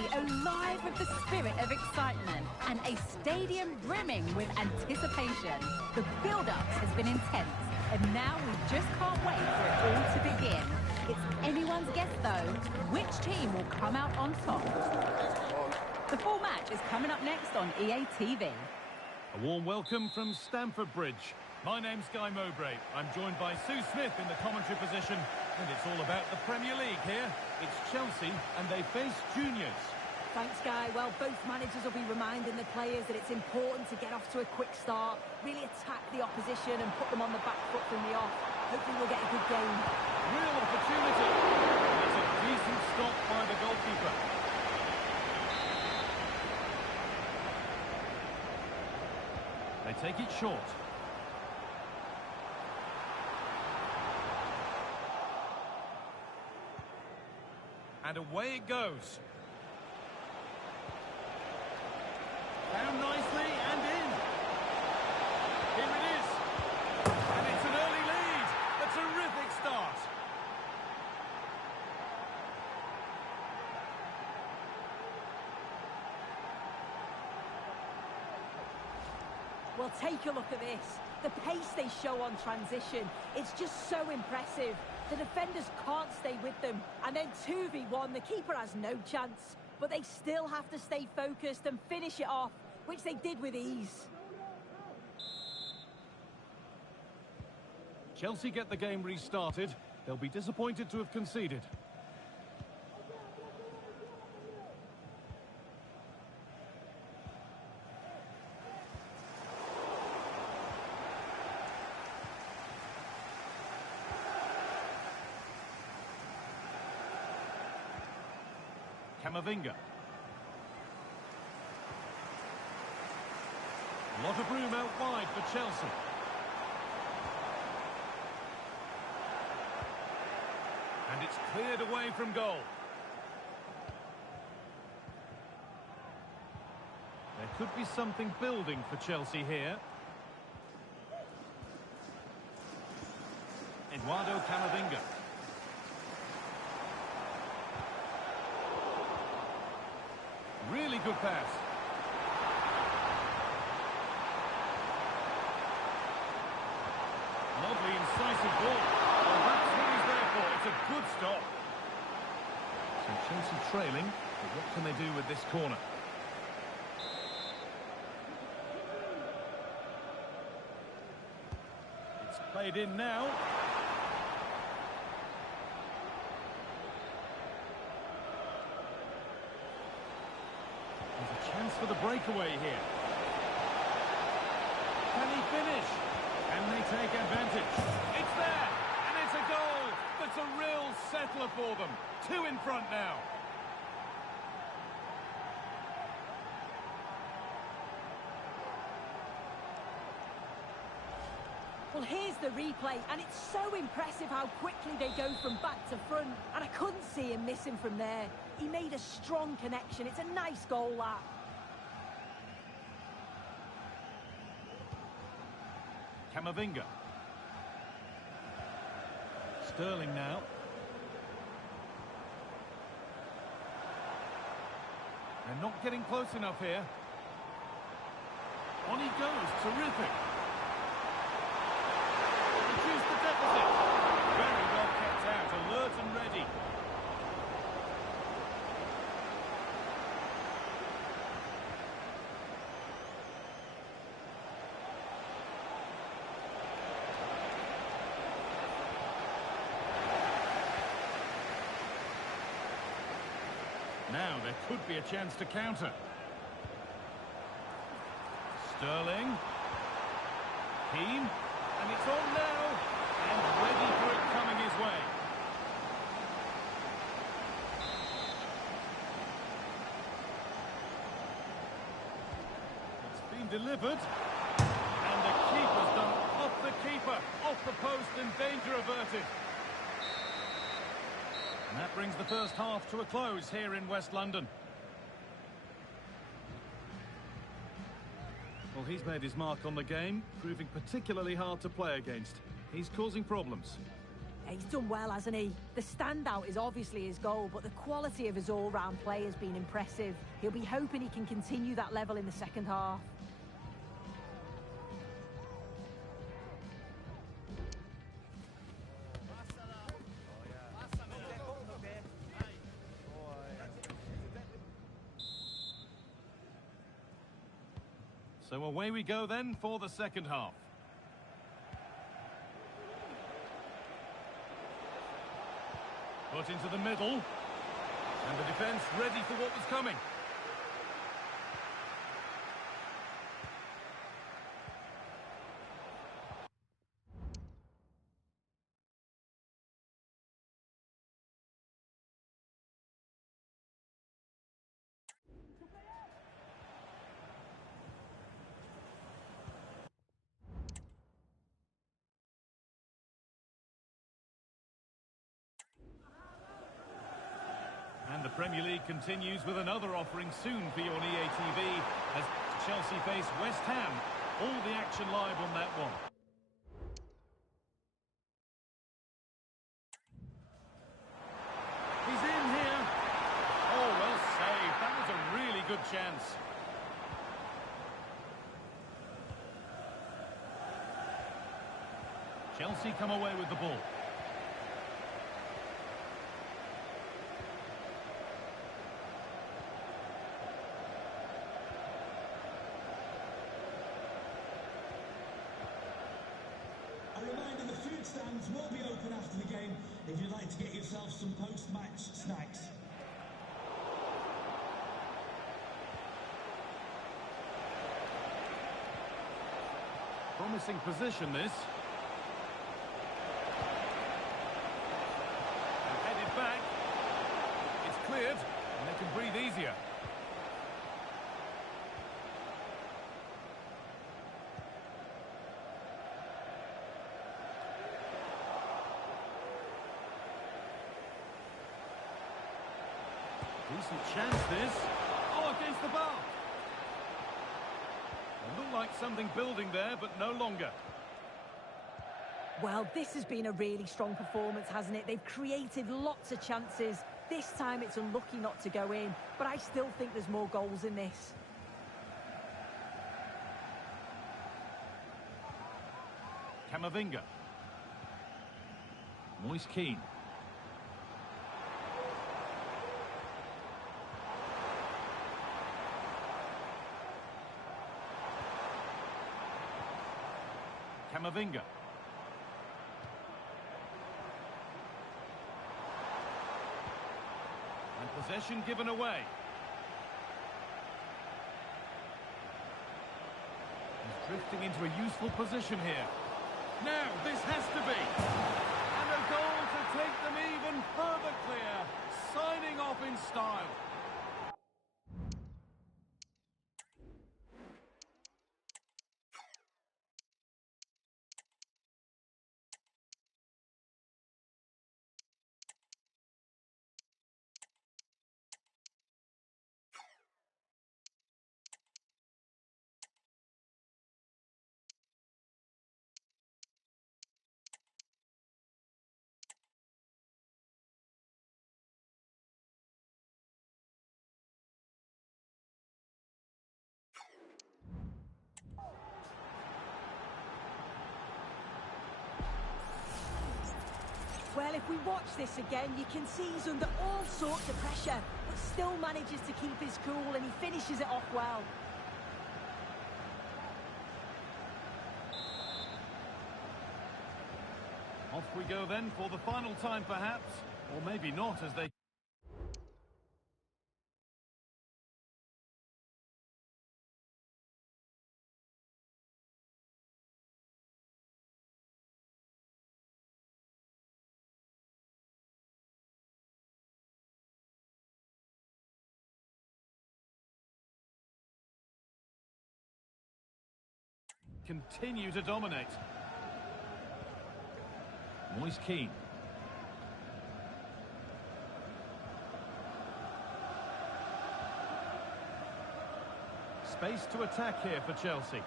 city alive with the spirit of excitement and a stadium brimming with anticipation. The build-up has been intense, and now we just can't wait for it all to begin. It's anyone's guess, though, which team will come out on top. The full match is coming up next on EA TV. A warm welcome from Stamford Bridge. My name's Guy Mowbray. I'm joined by Sue Smith in the commentary position, and it's all about the Premier League here. It's Chelsea, and they face juniors. Thanks, Guy. Well, both managers will be reminding the players that it's important to get off to a quick start, really attack the opposition and put them on the back foot from the off. Hopefully we'll get a good game. Real opportunity. It's a decent stop by the goalkeeper. They take it short. And away it goes. Found nicely and in. Here it is. And it's an early lead. A terrific start. Well, take a look at this. The pace they show on transition, it's just so impressive. The defenders can't stay with them. And then 2v1, the keeper has no chance. But they still have to stay focused and finish it off, which they did with ease. Chelsea get the game restarted. They'll be disappointed to have conceded. Camavinga. A lot of room out wide for Chelsea. And it's cleared away from goal. There could be something building for Chelsea here. Eduardo Camavinga. Really good pass. Lovely, incisive ball. Well, that's what he's there for. It's a good stop. So Chelsea trailing, but what can they do with this corner? It's played in now. There's a chance for the breakaway here. Can he finish? Can they take advantage? It's there! And it's a goal! That's a real settler for them. 2 in front now. Well, here's the replay, and it's so impressive how quickly they go from back to front, and I couldn't see him missing from there. He made a strong connection. It's a nice goal, that. Camavinga. Sterling now. They're not getting close enough here. On he goes. Terrific. Reduce the deficit. Very well kept out. Alert and ready. Now there could be a chance to counter. Sterling. Keane. And it's on now. And ready for it coming his way. It's been delivered. And the keeper's done off the keeper. Off the post and danger averted. And that brings the first half to a close here in West London. Well, he's made his mark on the game, proving particularly hard to play against. He's causing problems. He's done well, hasn't he? The standout is obviously his goal, but the quality of his all-round play has been impressive. He'll be hoping he can continue that level in the second half. So away we go then for the second half. Put into the middle. And the defence ready for what was coming. And the Premier League continues with another offering soon for you on EA TV as Chelsea face West Ham. All the action live on that one. He's in here. Oh, well saved. That was a really good chance. Chelsea come away with the ball. A reminder, the food stands will be open after the game if you'd like to get yourself some post-match snacks. Promising position, this. And headed back. It's cleared, and they can breathe easier. Decent chance, this. Oh, against the bar. It looked like something building there, but no longer. Well, this has been a really strong performance, hasn't it? They've created lots of chances. This time it's unlucky not to go in, but I still think there's more goals in this. Camavinga. Moise Kean. Camavinga. And possession given away. He's drifting into a useful position here. Now, this has to be. And a goal to take them even further clear. Signing off in style. Well, if we watch this again, you can see he's under all sorts of pressure, but still manages to keep his cool and he finishes it off well. Off we go then for the final time perhaps, or maybe not as they... continue to dominate. Moise Kean. Space to attack here for Chelsea.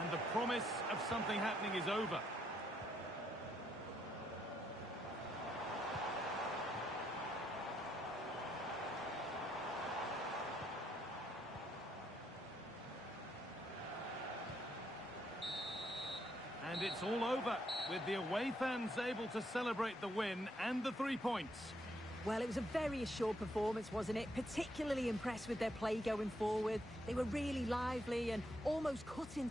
And the promise of something happening is over. And it's all over, with the away fans able to celebrate the win and the 3 points. Well, it was a very assured performance, wasn't it? Particularly impressed with their play going forward. They were really lively and almost cutting.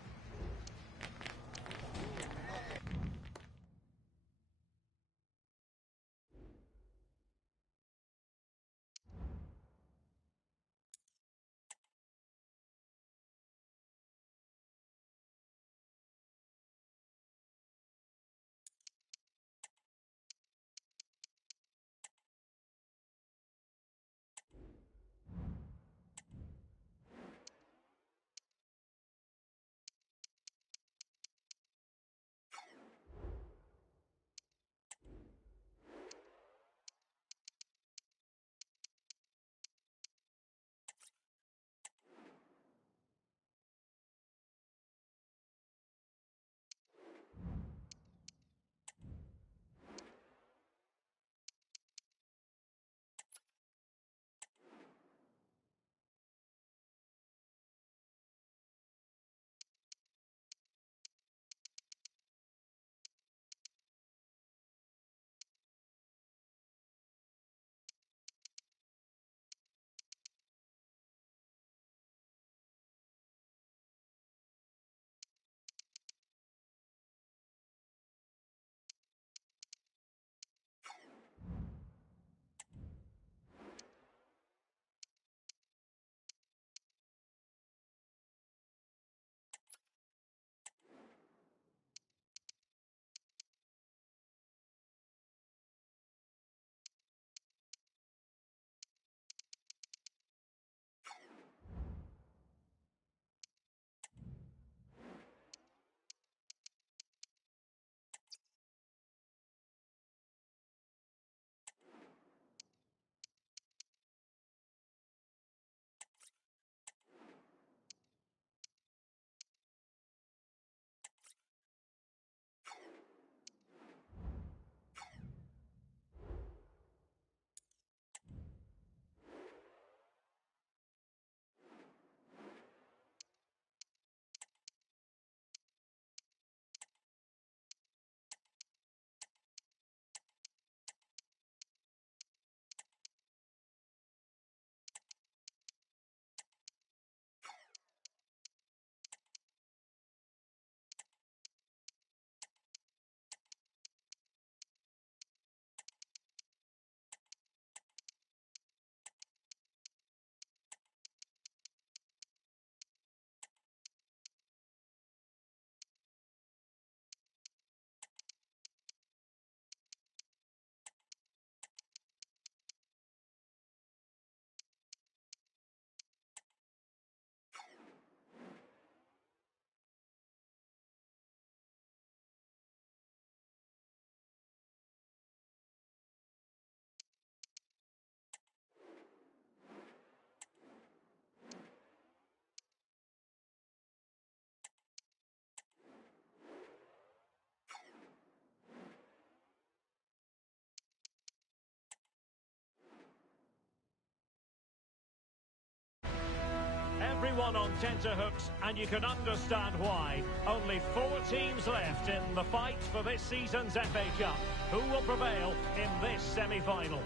Everyone on tenterhooks, and you can understand why. Only 4 teams left in the fight for this season's FA Cup. Who will prevail in this semi-final?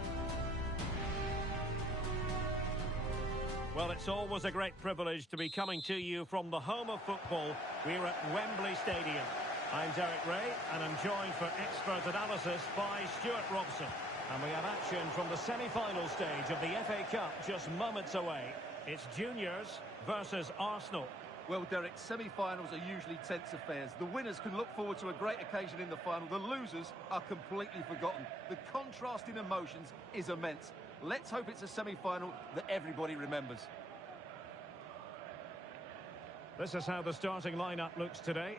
Well, it's always a great privilege to be coming to you from the home of football. We're at Wembley Stadium. I'm Derek Ray, and I'm joined for expert analysis by Stuart Robson. And we have action from the semi-final stage of the FA Cup just moments away. It's Juniors versus Arsenal. Well, Derek, semi-finals are usually tense affairs. The winners can look forward to a great occasion in the final. The losers are completely forgotten. The contrast in emotions is immense. Let's hope it's a semi-final that everybody remembers. This is how the starting lineup looks today.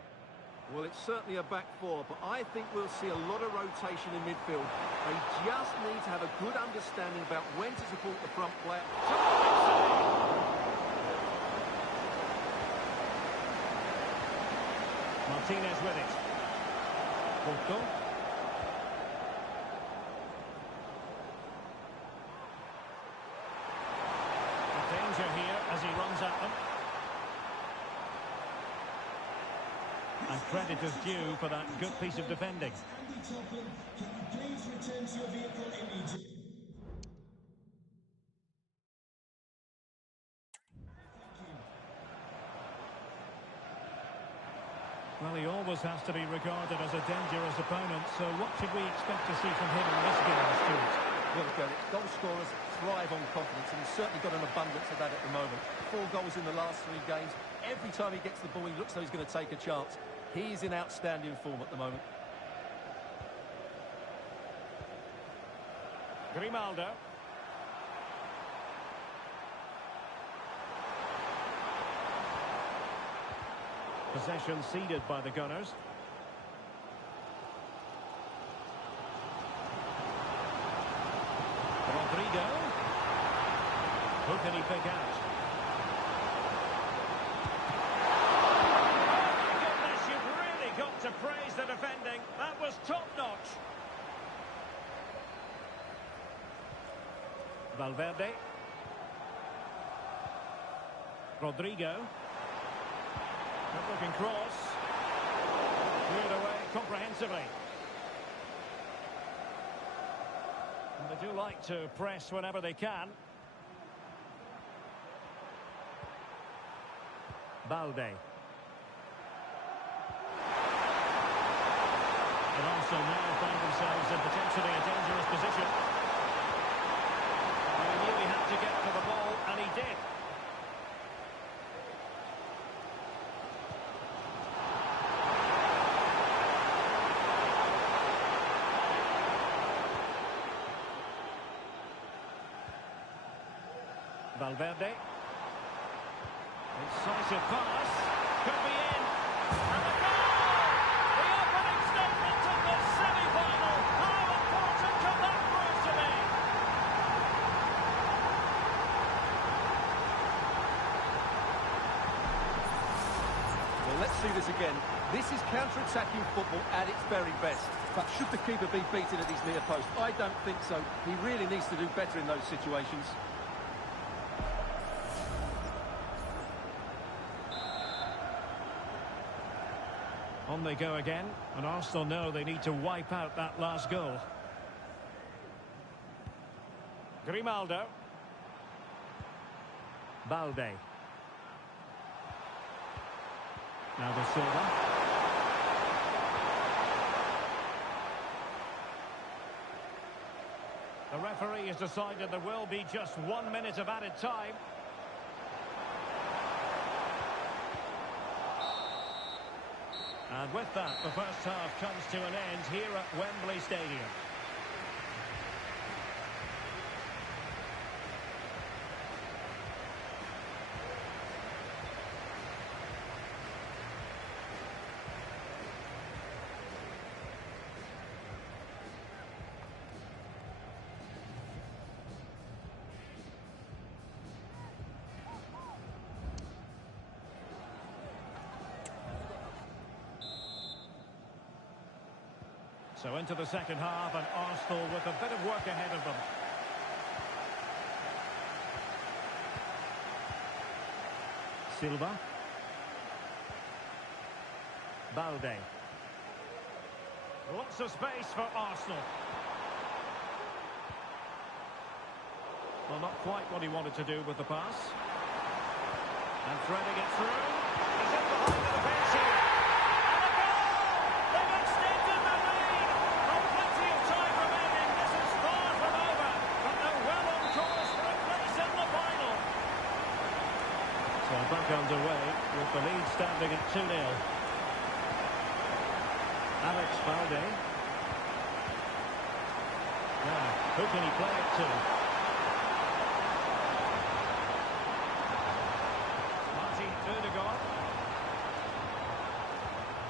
Well, it's certainly a back four, but I think we'll see a lot of rotation in midfield. They just need to have a good understanding about when to support the front player. Martinez with it. Porto. Danger here as he runs at them. And credit is due for that good piece of defending. Andy Topham, can you please return to your vehicle immediately? Well, he always has to be regarded as a dangerous opponent, so what should we expect to see from him in this game, Stuart? Well, Derek, goal scorers thrive on confidence, and he's certainly got an abundance of that at the moment. 4 goals in the last 3 games. Every time he gets the ball, he looks like he's going to take a chance. He's in outstanding form at the moment. Grimaldo. Possession ceded by the Gunners. Rodrigo. Who can he pick out? Oh my goodness, you've really got to praise the defending. That was top-notch. Valverde. Rodrigo. Good-looking cross. Cleared away comprehensively. And they do like to press whenever they can. Balde. And also now find themselves in potentially a dangerous position. Well, he knew he had to get to the ball, and he did. Valverde. Incisive pass. Could be in. And the goal! The opening statement of this semi-final. How important can that prove to be? Well, let's see this again. This is counter-attacking football at its very best. But should the keeper be beaten at his near post? I don't think so. He really needs to do better in those situations. On they go again, and Arsenal know they need to wipe out that last goal. Grimaldo. Balde. Now the Silva. The referee has decided there will be just 1 minute of added time. And with that, the first half comes to an end here at Wembley Stadium. So into the second half, and Arsenal with a bit of work ahead of them. Silva. Balde. Lots of space for Arsenal. Well, not quite what he wanted to do with the pass. And threading it through. He's in behind the defence here. And a goal! They've extended the lead. Oh, plenty of time remaining. This is far from over. But they're well on course for a place in the final. So back underway with the lead standing at 2-0. Alex Balde. Now, who can he play it to?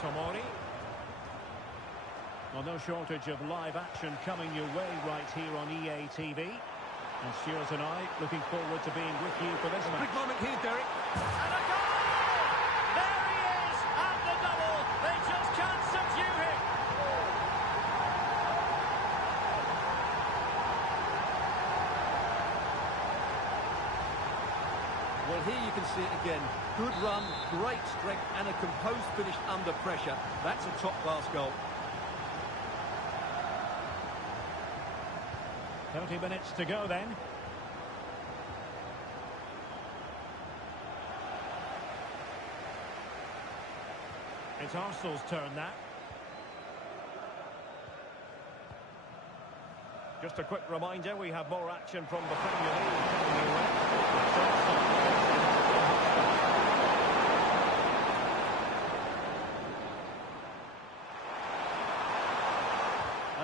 Tomori. Well, no shortage of live action coming your way right here on EA TV. And Stuart and I looking forward to being with you for this match. Big moment here, Derek. And a goal! There he is at the double. They just can't subdue him. Well, here you can see it again. Good run, great strength, and a composed finish under pressure. That's a top-class goal. 30 minutes to go then. It's Arsenal's turn now. Just a quick reminder, we have more action from the Premier League coming your way.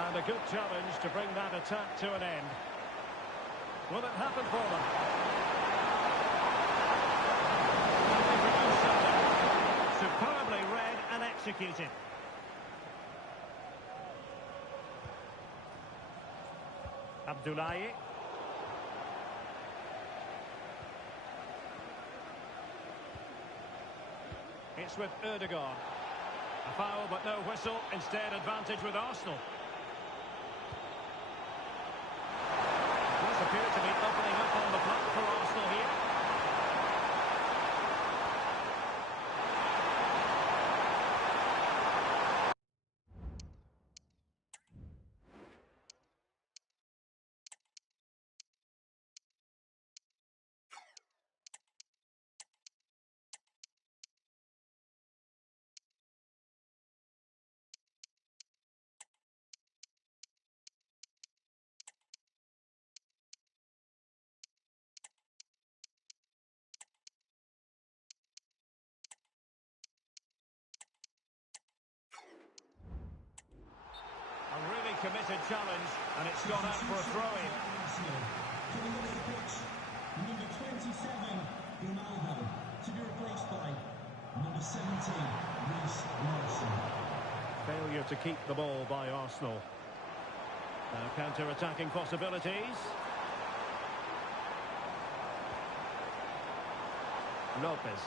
And a good challenge to bring that attack to an end. Will it happen for them? Superbly read and executed. Abdullahi. It's with Erdogan. A foul but no whistle. Instead advantage with Arsenal. It does appear to be opening up on the flank for Arsenal here. A really committed challenge, and it's gone out for a throw-in. Coming off the pitch, number 27, Ronaldo, to be replaced by number 17, Reece Nelson. Failure to keep the ball by Arsenal. Now counter-attacking possibilities. Lopez.